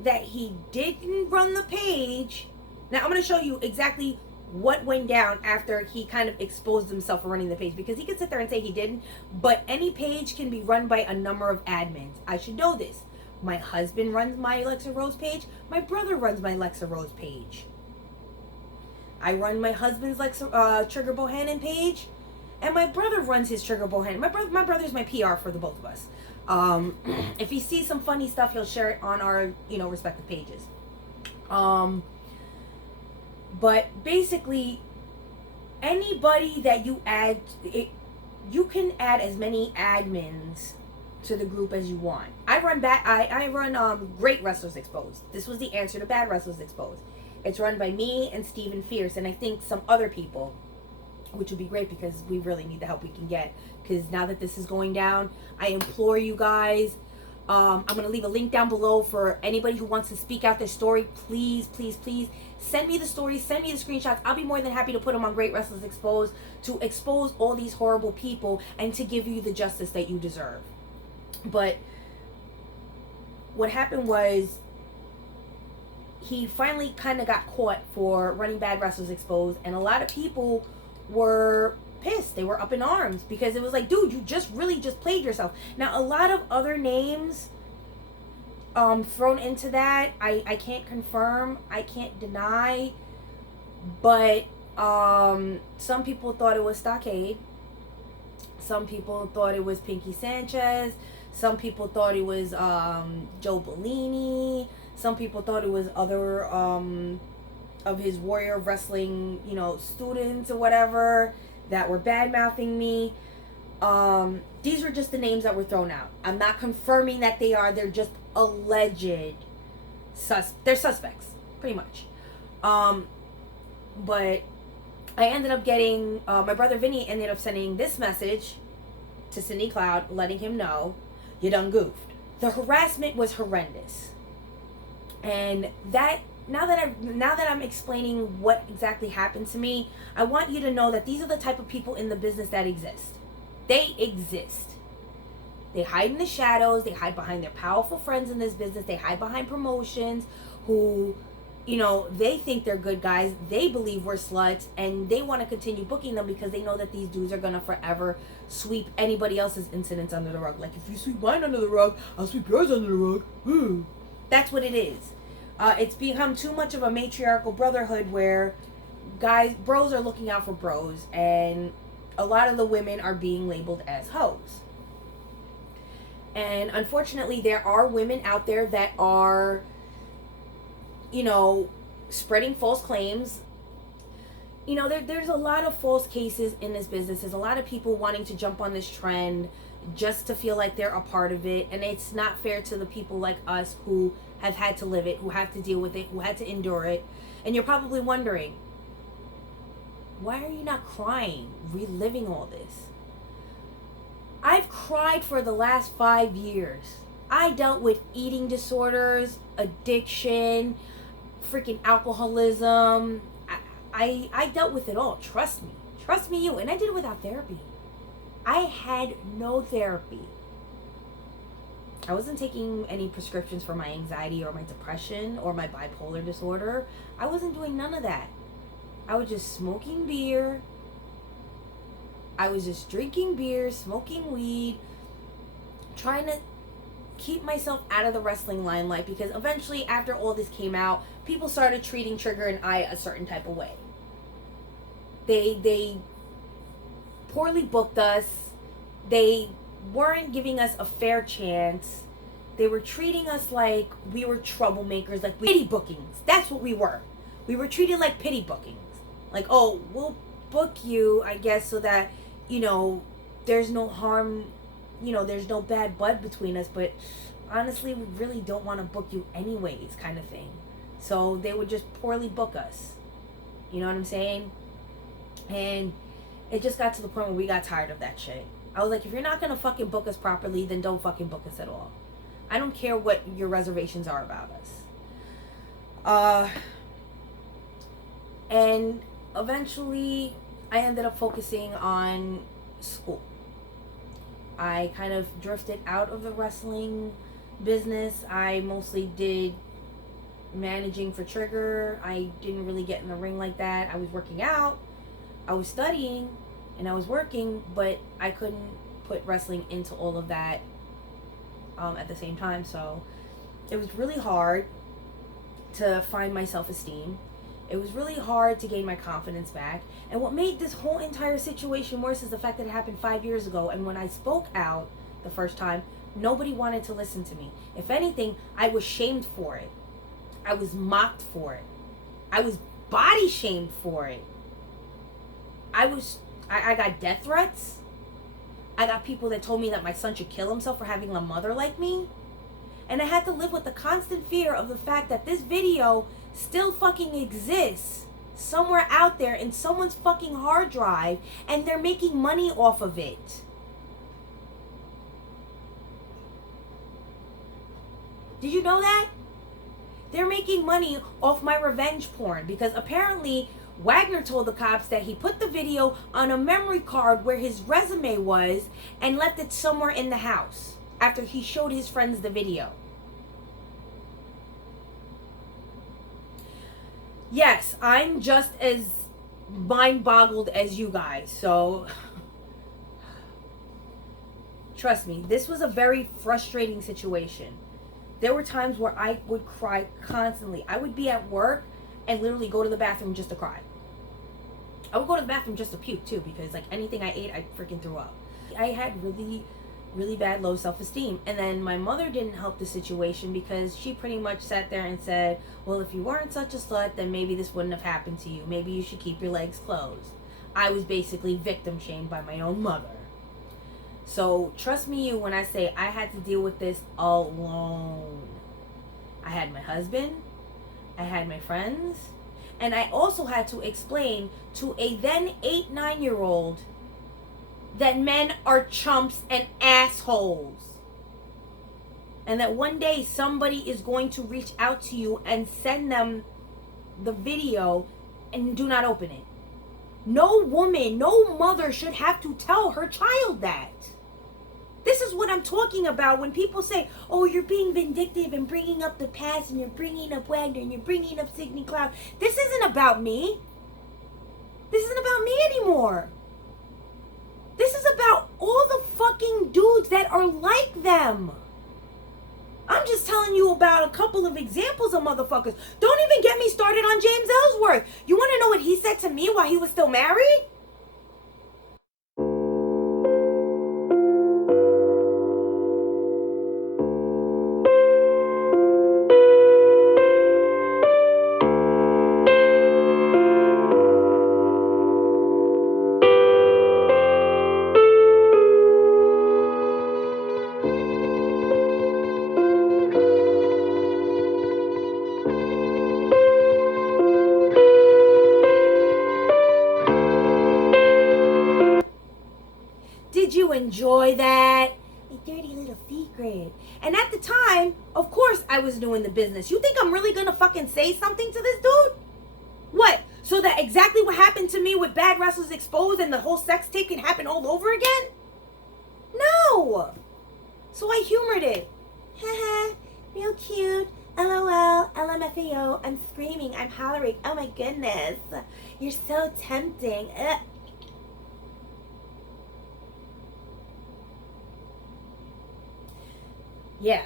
that he didn't run the page. Now, I'm going to show you exactly what went down after he kind of exposed himself for running the page, because he could sit there and say he didn't, but any page can be run by a number of admins. I should know this. My husband runs my Alexa Rose page. My brother runs my Alexa Rose page. I run my husband's Trigger Bohannon page, and my brother runs his Trigger Bohannon. My brother's my PR for the both of us. If he sees some funny stuff, he'll share it on our, respective pages. But basically, anybody that you add, you can add as many admins to the group as you want. I run Great Wrestlers Exposed. This was the answer to Bad Wrestlers Exposed. It's run by me and Steven Fierce, and I think some other people, which would be great because we really need the help we can get. Because now that this is going down, I implore you guys, I'm going to leave a link down below for anybody who wants to speak out their story. Please, please, please send me the stories, send me the screenshots. I'll be more than happy to put them on Great Wrestlers Exposed to expose all these horrible people and to give you the justice that you deserve. But what happened was, he finally kind of got caught for running Bad Wrestlers Exposed, and a lot of people were pissed. They were up in arms because it was like, dude, you just played yourself. Now, a lot of other names thrown into that, I can't confirm, I can't deny, but some people thought it was Stockade. Some people thought it was Pinky Sanchez. Some people thought it was Joe Bellini. Some people thought it was other of his Warrior Wrestling, students or whatever that were bad-mouthing me. These were just the names that were thrown out. I'm not confirming that they are. They're just alleged they're suspects, pretty much. But I ended up getting, my brother Vinny ended up sending this message to Cindy Cloud, letting him know, you done goofed. The harassment was horrendous. And now that I'm explaining what exactly happened to me, I want you to know that these are the type of people in the business that exist. They exist. They hide in the shadows. They hide behind their powerful friends in this business. They hide behind promotions who, they think they're good guys. They believe we're sluts, and they want to continue booking them because they know that these dudes are going to forever sweep anybody else's incidents under the rug. Like, if you sweep mine under the rug, I'll sweep yours under the rug. That's what it is. It's become too much of a matriarchal brotherhood where bros are looking out for bros, and a lot of the women are being labeled as hoes. And unfortunately, there are women out there that are, spreading false claims. There's a lot of false cases in this business. There's a lot of people wanting to jump on this trend just to feel like they're a part of it, and it's not fair to the people like us who have had to live it, who have to deal with it, who had to endure it. And you're probably wondering, why are you not crying, reliving all this? I've cried for the last 5 years. I dealt with eating disorders, addiction, freaking alcoholism. I dealt with it all. Trust me you. And I did it without therapy. I had no therapy. I wasn't taking any prescriptions for my anxiety or my depression or my bipolar disorder. I wasn't doing none of that. I was just smoking beer. I was just drinking beer, smoking weed, trying to keep myself out of the wrestling limelight, because eventually, after all this came out, people started treating Trigger and I a certain type of way. They poorly booked us. They weren't giving us a fair chance. They were treating us like we were troublemakers, like pity bookings. That's what we were. We were treated like pity bookings. Like, oh, we'll book you, I guess, so that, there's no harm, there's no bad blood between us. But honestly, we really don't want to book you anyways, kind of thing. So they would just poorly book us. You know what I'm saying? And it just got to the point where we got tired of that shit. I was like, if you're not going to fucking book us properly, then don't fucking book us at all. I don't care what your reservations are about us. And eventually, I ended up focusing on school. I kind of drifted out of the wrestling business. I mostly did managing for Trigger. I didn't really get in the ring like that. I was working out, I was studying, and I was working, but I couldn't put wrestling into all of that at the same time. So it was really hard to find my self-esteem. It was really hard to gain my confidence back. And what made this whole entire situation worse is the fact that it happened 5 years ago. And when I spoke out the first time, nobody wanted to listen to me. If anything, I was shamed for it. I was mocked for it. I was body shamed for it. I got death threats. I got people that told me that my son should kill himself for having a mother like me. And I had to live with the constant fear of the fact that this video still fucking exists somewhere out there in someone's fucking hard drive, and they're making money off of it. Did you know that? They're making money off my revenge porn, because apparently Wagner told the cops that he put the video on a memory card where his resume was and left it somewhere in the house after he showed his friends the video. Yes, I'm just as mind-boggled as you guys, so trust me, this was a very frustrating situation. There were times where I would cry constantly. I would be at work and literally go to the bathroom just to cry. I would go to the bathroom just to puke too, because like anything I ate, I freaking threw up. I had really, really bad low self-esteem. And then my mother didn't help the situation, because she pretty much sat there and said, well, if you weren't such a slut, then maybe this wouldn't have happened to you. Maybe you should keep your legs closed. I was basically victim shamed by my own mother. So trust me you when I say I had to deal with this alone. I had my husband, I had my friends, and I also had to explain to a then 8-9-year-old that men are chumps and assholes. And that one day somebody is going to reach out to you and send them the video, and do not open it. No woman, no mother should have to tell her child that. This is what I'm talking about when people say, oh, you're being vindictive and bringing up the past, and you're bringing up Wagner, and you're bringing up Sidney Cloud. This isn't about me. This isn't about me anymore. This is about all the fucking dudes that are like them. I'm just telling you about a couple of examples of motherfuckers. Don't even get me started on James Ellsworth. You want to know what he said to me while he was still married? Did you enjoy that? A dirty little secret. And at the time, of course I was doing the business. You think I'm really gonna fucking say something to this dude? What? So that exactly what happened to me with Bad Wrestlers Exposed and the whole sex tape can happen all over again? No! So I humored it. Haha, real cute. LOL, LMFAO. I'm screaming, I'm hollering. Oh my goodness. You're so tempting. Ugh. Yeah.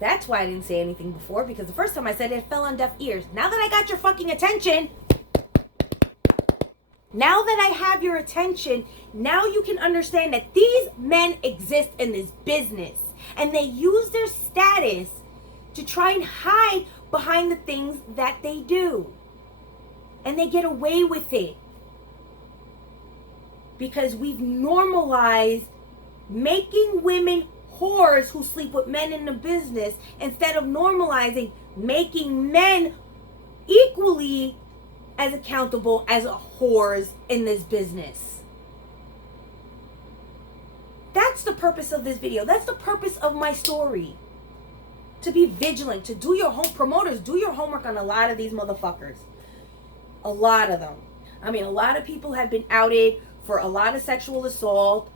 That's why I didn't say anything before, because the first time I said it, it fell on deaf ears. Now that I got your fucking attention, Now that I have your attention, now you can understand that these men exist in this business and they use their status to try and hide behind the things that they do. And they get away with it because we've normalized making women whores who sleep with men in the business instead of normalizing making men equally as accountable as whores in this business. That's the purpose of this video. That's the purpose of my story. To be vigilant, to do your promoters, do your homework on a lot of these motherfuckers. A lot of them. I mean, a lot of people have been outed for a lot of sexual assault.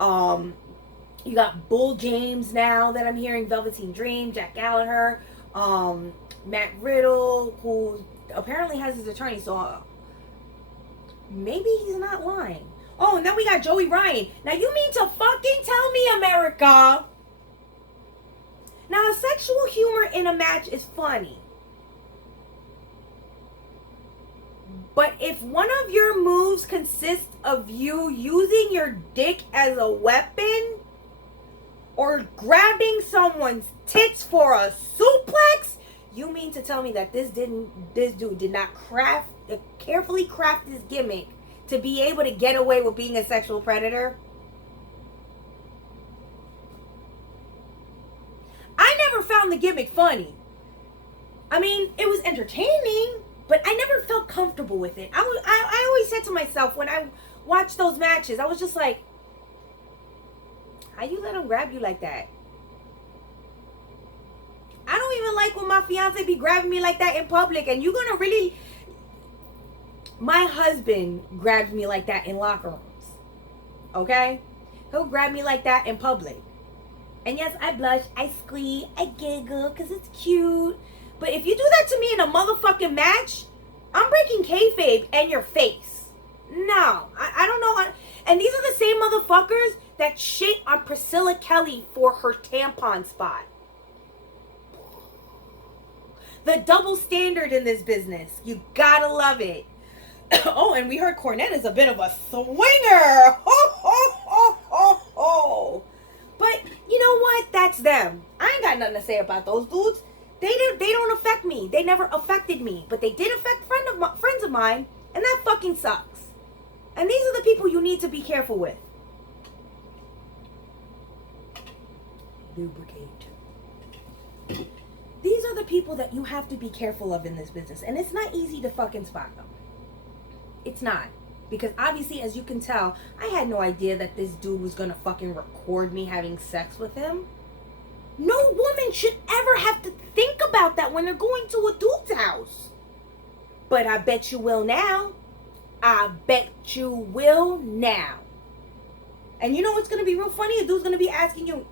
You got Bull James now that I'm hearing, Velveteen Dream, Jack Gallagher, Matt Riddle, who apparently has his attorney, so maybe he's not lying. Oh, and then we got Joey Ryan. Now you mean to fucking tell me, America? Now, sexual humor in a match is funny. But if one of your moves consists of you using your dick as a weapon or grabbing someone's tits for a suplex, you mean to tell me that this dude did not carefully craft this gimmick to be able to get away with being a sexual predator? I never found the gimmick funny. I mean, it was entertaining, but I never felt comfortable with it. I always said to myself when I watched those matches, I was just like, how you let him grab you like that? I don't even like when my fiance be grabbing me like that in public, and you're gonna really... My husband grabs me like that in locker rooms. Okay? He'll grab me like that in public. And yes, I blush, I squeal, I giggle, because it's cute. But if you do that to me in a motherfucking match, I'm breaking kayfabe and your face. No, I don't know. And these are the same motherfuckers that shit on Priscilla Kelly for her tampon spot. The double standard in this business. You gotta love it. Oh, and we heard Cornette is a bit of a swinger. Ho, ho, ho, ho, ho. But you know what? That's them. I ain't got nothing to say about those dudes. They don't affect me. They never affected me. But they did affect friends of mine. And that fucking sucks. And these are the people you need to be careful with. Lubricate. These are the people that you have to be careful of in this business. And it's not easy to fucking spot them. It's not. Because obviously, as you can tell, I had no idea that this dude was going to fucking record me having sex with him. No woman should ever have to think about that when they're going to a dude's house. But I bet you will now. I bet you will now. And you know what's going to be real funny? A dude's going to be asking you,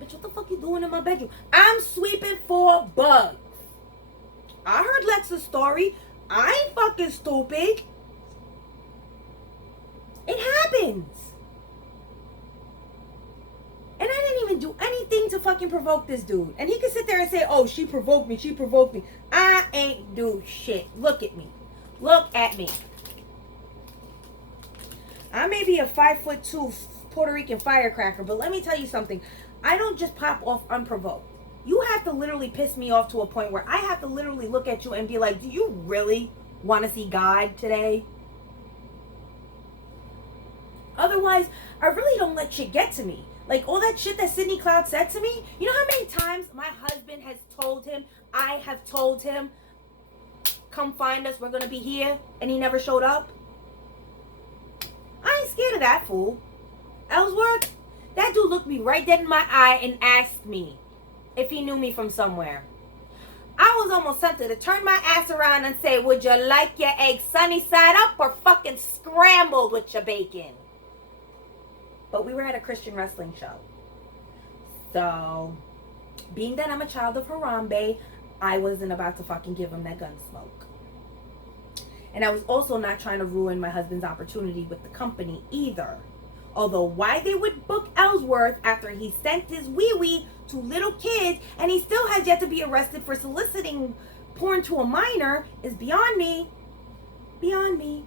bitch, what the fuck you doing in my bedroom? I'm sweeping for bugs. I heard Lex's story. I ain't fucking stupid. It happens. And I didn't even do anything to fucking provoke this dude. And he could sit there and say, oh, she provoked me. She provoked me. I ain't do shit. Look at me. Look at me. I may be a 5'2" Puerto Rican firecracker, but let me tell you something. I don't just pop off unprovoked. You have to literally piss me off to a point where I have to literally look at you and be like, do you really want to see God today? Otherwise, I really don't let shit get to me. Like all that shit that Sidney Cloud said to me. You know how many times my husband has told him, I have told him, come find us, we're going to be here, and he never showed up? I ain't scared of that fool. Ellsworth, that dude looked me right dead in my eye and asked me if he knew me from somewhere. I was almost tempted to turn my ass around and say, would you like your eggs sunny side up or fucking scrambled with your bacon? But we were at a Christian wrestling show. So, being that I'm a child of Harambe, I wasn't about to fucking give him that gun smoke. And I was also not trying to ruin my husband's opportunity with the company either. Although why they would book Ellsworth after he sent his wee-wee to little kids and he still has yet to be arrested for soliciting porn to a minor is beyond me. Beyond me.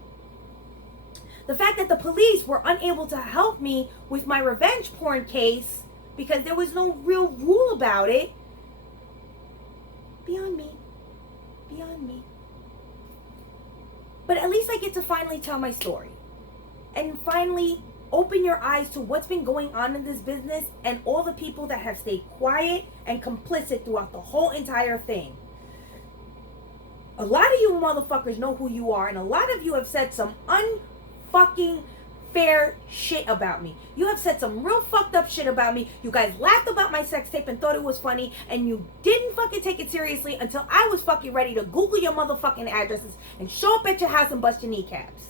The fact that the police were unable to help me with my revenge porn case because there was no real rule about it, beyond me. Beyond me. But at least I get to finally tell my story. And finally open your eyes to what's been going on in this business and all the people that have stayed quiet and complicit throughout the whole entire thing. A lot of you motherfuckers know who you are, and a lot of you have said some unfucking fair shit about me. You have said some real fucked up shit about me. You guys laughed about my sex tape and thought it was funny, and you didn't fucking take it seriously until I was fucking ready to Google your motherfucking addresses and show up at your house and bust your kneecaps.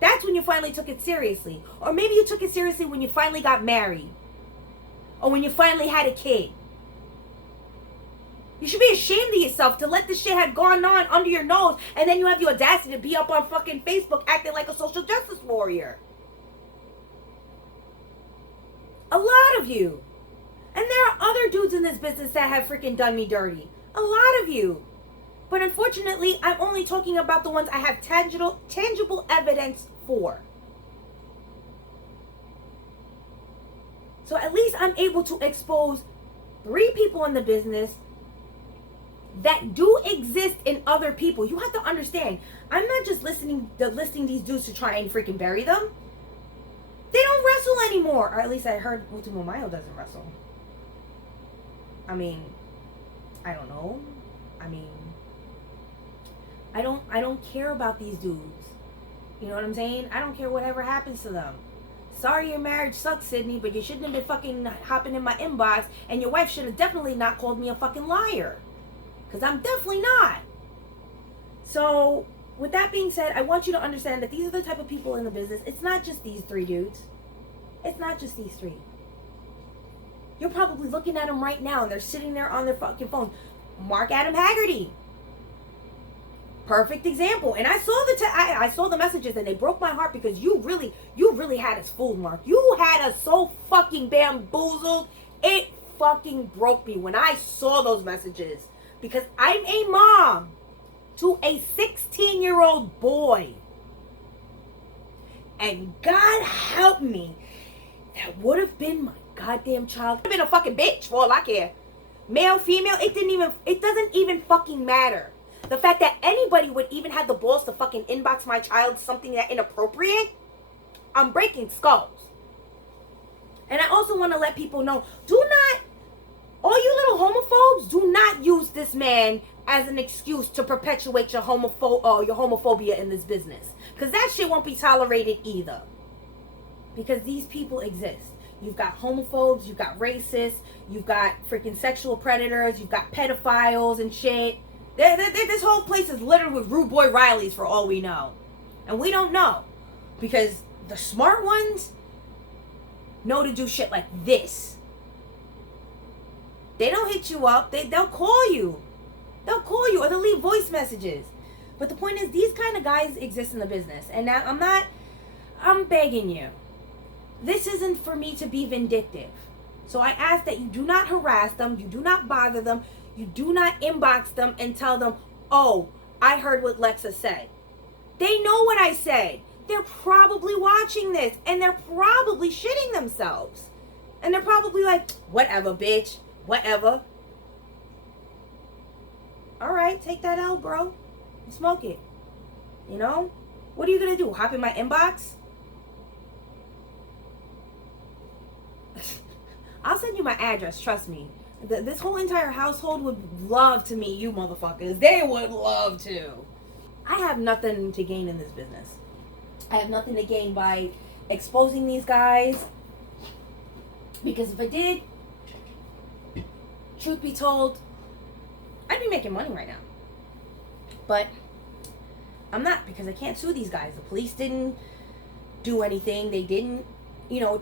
That's when you finally took it seriously. Or maybe you took it seriously when you finally got married. Or when you finally had a kid. You should be ashamed of yourself to let this shit have gone on under your nose, and then you have the audacity to be up on fucking Facebook acting like a social justice warrior. A lot of you. And there are other dudes in this business that have freaking done me dirty. A lot of you. But unfortunately, I'm only talking about the ones I have tangible evidence for. So at least I'm able to expose 3 people in the business that do exist in other people. You have to understand, I'm not just listing these dudes to try and freaking bury them. They don't wrestle anymore. Or at least I heard Ultimo Mayo doesn't wrestle. I mean, I don't know. I mean, I don't care about these dudes. You know what I'm saying? I don't care whatever happens to them. Sorry your marriage sucks, Sydney, but you shouldn't have been fucking hopping in my inbox, and your wife should have definitely not called me a fucking liar. Because I'm definitely not. So, with that being said, I want you to understand that these are the type of people in the business. It's not just these 3 dudes. It's not just these 3. You're probably looking at them right now, and they're sitting there on their fucking phones. Mark Adam Haggerty. Perfect example. And I saw I saw the messages, and they broke my heart because you really had us fooled, Mark. You had us so fucking bamboozled. It fucking broke me when I saw those messages, because I'm a mom to a 16-year-old boy. And God help me, that would have been my goddamn child. I've been a fucking bitch for all I care. Male, female, it doesn't even fucking matter. The fact that anybody would even have the balls to fucking inbox my child something that inappropriate, I'm breaking skulls. And I also want to let people know, all you little homophobes, do not use this man as an excuse to perpetuate your homophobia in this business. Because that shit won't be tolerated either. Because these people exist. You've got homophobes, you've got racists, you've got freaking sexual predators, you've got pedophiles and shit. This whole place is littered with rude boy Rileys for all we know. And we don't know. Because the smart ones know to do shit like this. They don't hit you up. They'll call you. They'll call you or they'll leave voice messages. But the point is, these kind of guys exist in the business. And now I'm begging you. This isn't for me to be vindictive. So I ask that you do not harass them. You do not bother them. You do not inbox them and tell them, oh, I heard what Lexa said. They know what I said. They're probably watching this and they're probably shitting themselves. And they're probably like, whatever, bitch. Whatever. All right, take that L, bro. And smoke it. You know? What are you going to do? Hop in my inbox? I'll send you my address, trust me. This whole entire household would love to meet you motherfuckers. They would love to. I have nothing to gain in this business. I have nothing to gain by exposing these guys. Because if I did, truth be told, I'd be making money right now. But I'm not, because I can't sue these guys. The police didn't do anything. They didn't,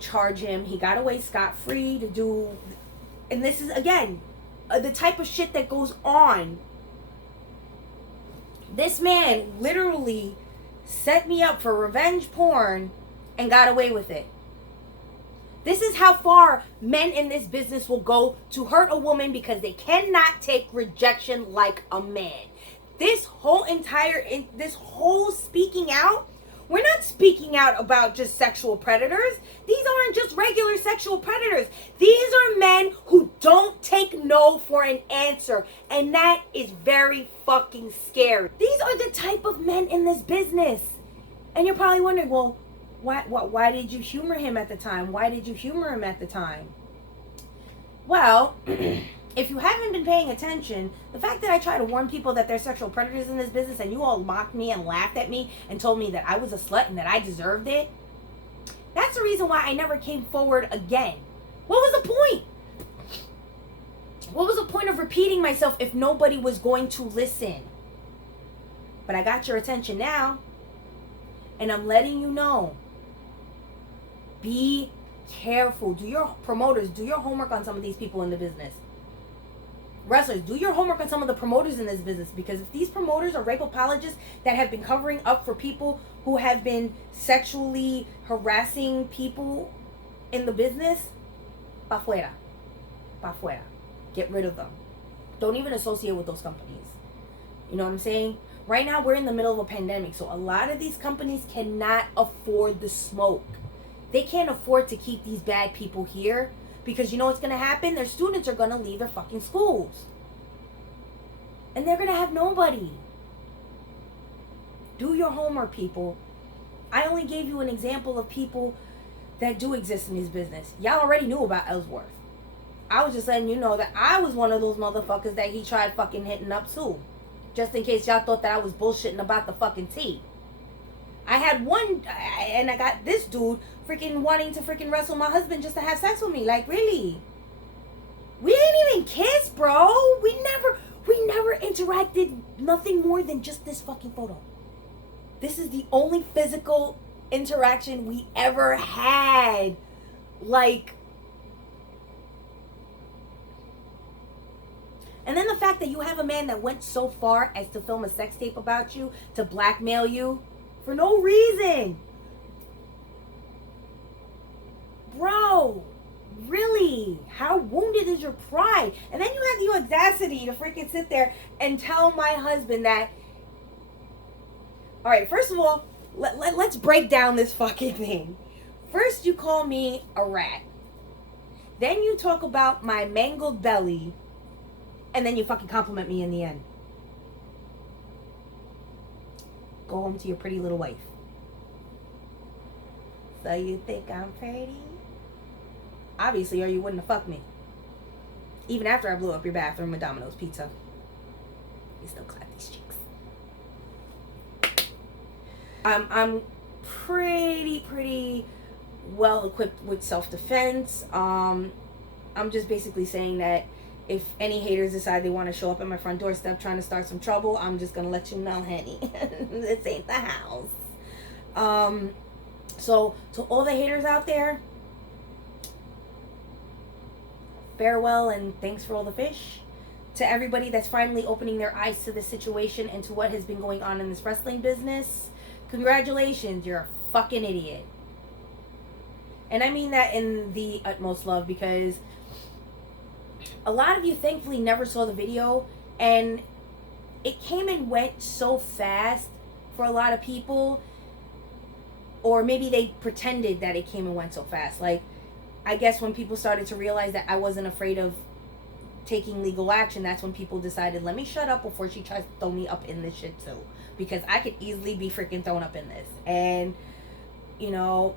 charge him. He got away scot-free to do... And this is, again, the type of shit that goes on. This man literally set me up for revenge porn and got away with it. This is how far men in this business will go to hurt a woman because they cannot take rejection like a man. This whole speaking out We're not speaking out about just sexual predators. These aren't just regular sexual predators. These are men who don't take no for an answer. And that is very fucking scary. These are the type of men in this business. And you're probably wondering, well, why did you humor him at the time? Why did you humor him at the time? Well, if you haven't been paying attention, the fact that I try to warn people that they're sexual predators in this business and you all mocked me and laughed at me and told me that I was a slut and that I deserved it, that's the reason why I never came forward again. What was the point? What was the point of repeating myself if nobody was going to listen? But I got your attention now, and I'm letting you know. Be careful. Do your promoters, do your homework on some of these people in the business. Wrestlers, do your homework on some of the promoters in this business, because if these promoters are rape apologists that have been covering up for people who have been sexually harassing people in the business, pa fuera. Pa fuera. Get rid of them. Don't even associate with those companies. You know what I'm saying? Right now, we're in the middle of a pandemic, so a lot of these companies cannot afford the smoke. They can't afford to keep these bad people here, because you know what's going to happen? Their students are going to leave their fucking schools. And they're going to have nobody. Do your homework, people. I only gave you an example of people that do exist in this business. Y'all already knew about Ellsworth. I was just letting you know that I was one of those motherfuckers that he tried fucking hitting up too. Just in case y'all thought that I was bullshitting about the fucking tea. I had one, and I got this dude freaking wanting to freaking wrestle my husband just to have sex with me. Like, really? We didn't even kiss, bro. We never interacted, nothing more than just this fucking photo. This is the only physical interaction we ever had. Like, and then the fact that you have a man that went so far as to film a sex tape about you, to blackmail you for no reason. Bro, really? How wounded is your pride? And then you have the audacity to freaking sit there and tell my husband that. All right, first of all, let's break down this fucking thing. First, you call me a rat. Then you talk about my mangled belly. And then you fucking compliment me in the end. Go home to your pretty little wife. So you think I'm pretty? Obviously, or you wouldn't have fucked me. Even after I blew up your bathroom with Domino's Pizza. You still clap these cheeks. I'm pretty well equipped with self-defense. I'm just basically saying that if any haters decide they want to show up at my front doorstep trying to start some trouble, I'm just going to let you know, honey. This ain't the house. So to all the haters out there, farewell and thanks for all the fish. To everybody that's finally opening their eyes to the situation and to what has been going on in this wrestling business, congratulations, you're a fucking idiot. And I mean that in the utmost love, because a lot of you thankfully never saw the video, and it came and went so fast for a lot of people, or maybe they pretended that it came and went so fast. Like, I guess when people started to realize that I wasn't afraid of taking legal action, that's when people decided, let me shut up before she tries to throw me up in this shit too, because I could easily be freaking thrown up in this. And you know,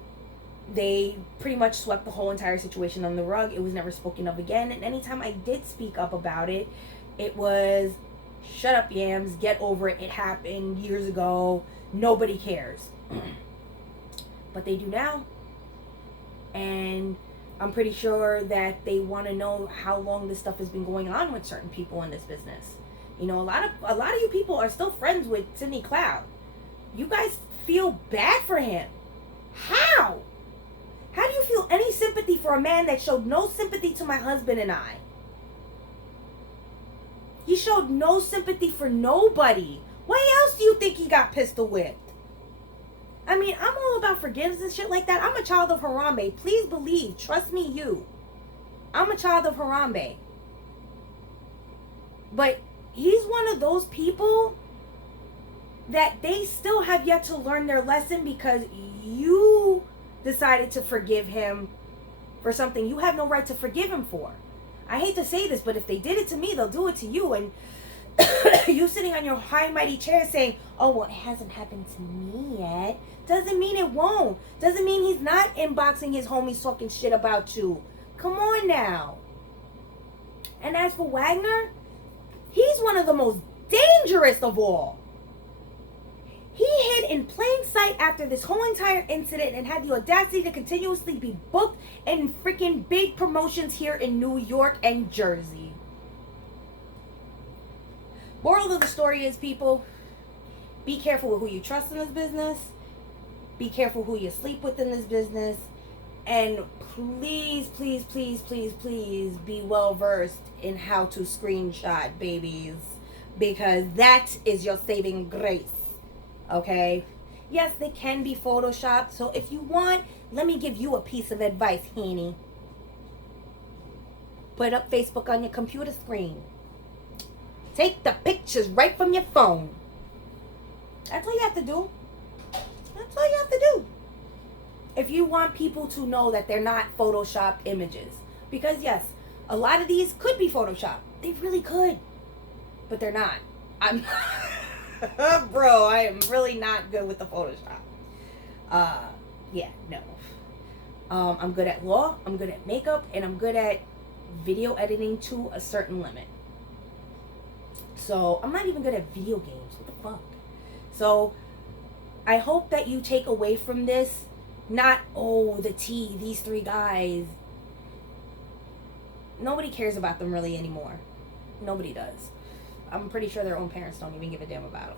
they pretty much swept the whole entire situation on the rug. It was never spoken of again. And anytime I did speak up about it, it was, shut up, yams, get over it. It happened years ago. Nobody cares. But they do now. And I'm pretty sure that they want to know how long this stuff has been going on with certain people in this business. You know, a lot of you people are still friends with Sidney Cloud. You guys feel bad for him. How? How do you feel any sympathy for a man that showed no sympathy to my husband and I? He showed no sympathy for nobody. Why else do you think he got pistol whipped? I mean, I'm all about forgiveness and shit like that. I'm a child of Harambe. Please believe. Trust me, you. I'm a child of Harambe. But he's one of those people that they still have yet to learn their lesson because you decided to forgive him for something you have no right to forgive him for. I hate to say this, but if they did it to me, they'll do it to you. And you sitting on your high mighty chair saying, oh, well, it hasn't happened to me yet, doesn't mean it won't. Doesn't mean he's not inboxing his homies talking shit about you. Come on now. And as for Wagner, he's one of the most dangerous of all. He hid in plain sight after this whole entire incident and had the audacity to continuously be booked in freaking big promotions here in New York and Jersey. Moral of the story is, people, be careful with who you trust in this business. Be careful who you sleep with in this business. And please, please, please, please, please be well versed in how to screenshot babies, because that is your saving grace. Okay? Yes, they can be photoshopped. So if you want, let me give you a piece of advice, Henny. Put up Facebook on your computer screen. Take the pictures right from your phone. That's all you have to do. That's all you have to do. If you want people to know that they're not photoshopped images. Because yes, a lot of these could be photoshopped. They really could. But they're not. Bro, I am really not good with the Photoshop. Yeah, no. I'm good at law, I'm good at makeup, and I'm good at video editing to a certain limit. So, I'm not even good at video games. What the fuck? So, I hope that you take away from this, not, oh, the tea, these three guys. Nobody cares about them really anymore. Nobody does. I'm pretty sure their own parents don't even give a damn about them.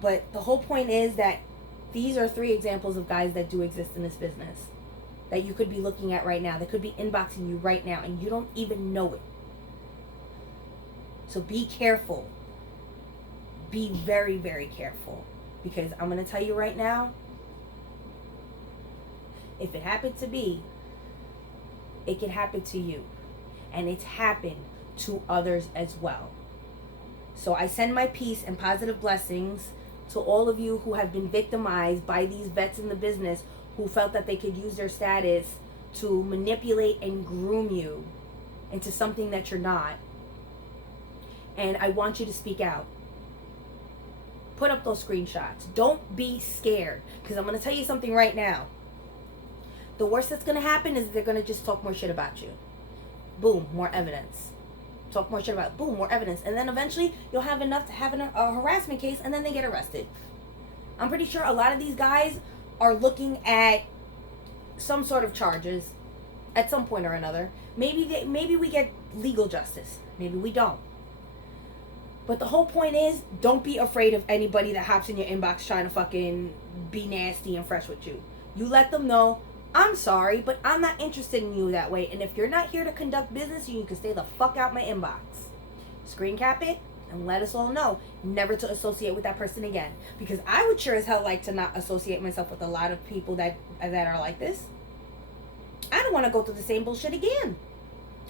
But the whole point is that these are 3 examples of guys that do exist in this business that you could be looking at right now. They could be inboxing you right now and you don't even know it. So be careful. Be very, very careful. Because I'm going to tell you right now, if it happened to be, it can happen to you. And it's happened to others as well. So I send my peace and positive blessings to all of you who have been victimized by these vets in the business who felt that they could use their status to manipulate and groom you into something that you're not. And I want you to speak out. Put up those screenshots. Don't be scared. Because I'm going to tell you something right now. The worst that's going to happen is they're going to just talk more shit about you. Boom, more evidence. Talk more shit about it. Boom, more evidence. And then eventually you'll have enough to have a harassment case and then they get arrested. I'm pretty sure a lot of these guys are looking at some sort of charges at some point or another. Maybe we get legal justice. Maybe we don't. But the whole point is, don't be afraid of anybody that hops in your inbox trying to fucking be nasty and fresh with you. You let them know, I'm sorry, but I'm not interested in you that way. And if you're not here to conduct business, you can stay the fuck out my inbox. Screen cap it and let us all know never to associate with that person again. Because I would sure as hell like to not associate myself with a lot of people that are like this. I don't want to go through the same bullshit again.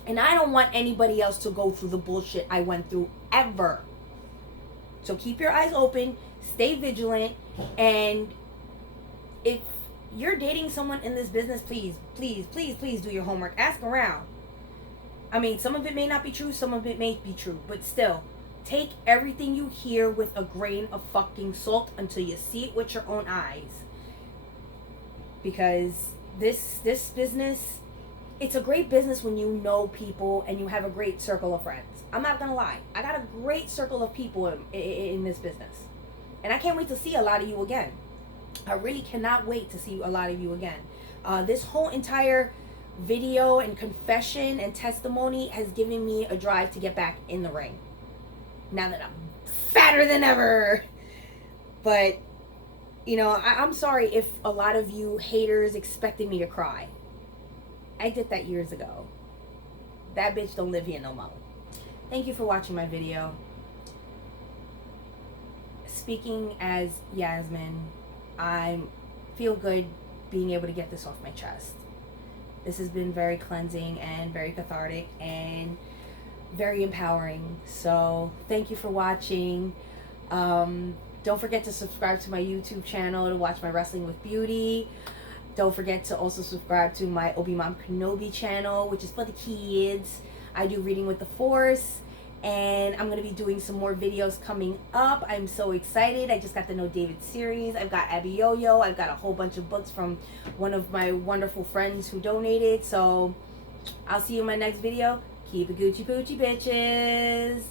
And I don't want anybody else to go through the bullshit I went through ever. So keep your eyes open, stay vigilant, and if you're dating someone in this business, please, please, please, please do your homework. Ask around. I mean, some of it may not be true, some of it may be true, but still, take everything you hear with a grain of fucking salt until you see it with your own eyes. Because this business, it's a great business when you know people and you have a great circle of friends. I'm not gonna lie, I got a great circle of people in this business, and I can't wait to see a lot of you again. I really cannot wait to see a lot of you again. This whole entire video and confession and testimony has given me a drive to get back in the ring. Now that I'm fatter than ever. But, you know, I'm sorry if a lot of you haters expected me to cry. I did that years ago. That bitch don't live here no more. Thank you for watching my video. Speaking as Yasmin, I feel good being able to get this off my chest. This has been very cleansing and very cathartic and very empowering. So thank you for watching. Don't Don't forget to subscribe to my YouTube channel to watch my Wrestling with Beauty. Don't forget to also subscribe to my Obi-Mom Kenobi channel, which is for the kids. I do Reading with the Force, and I'm going to be doing some more videos coming up. I'm so excited. I just got the No David series. I've got Abby Yo-Yo. I've got a whole bunch of books from one of my wonderful friends who donated. So I'll see you in my next video. Keep it Gucci Poochie, bitches.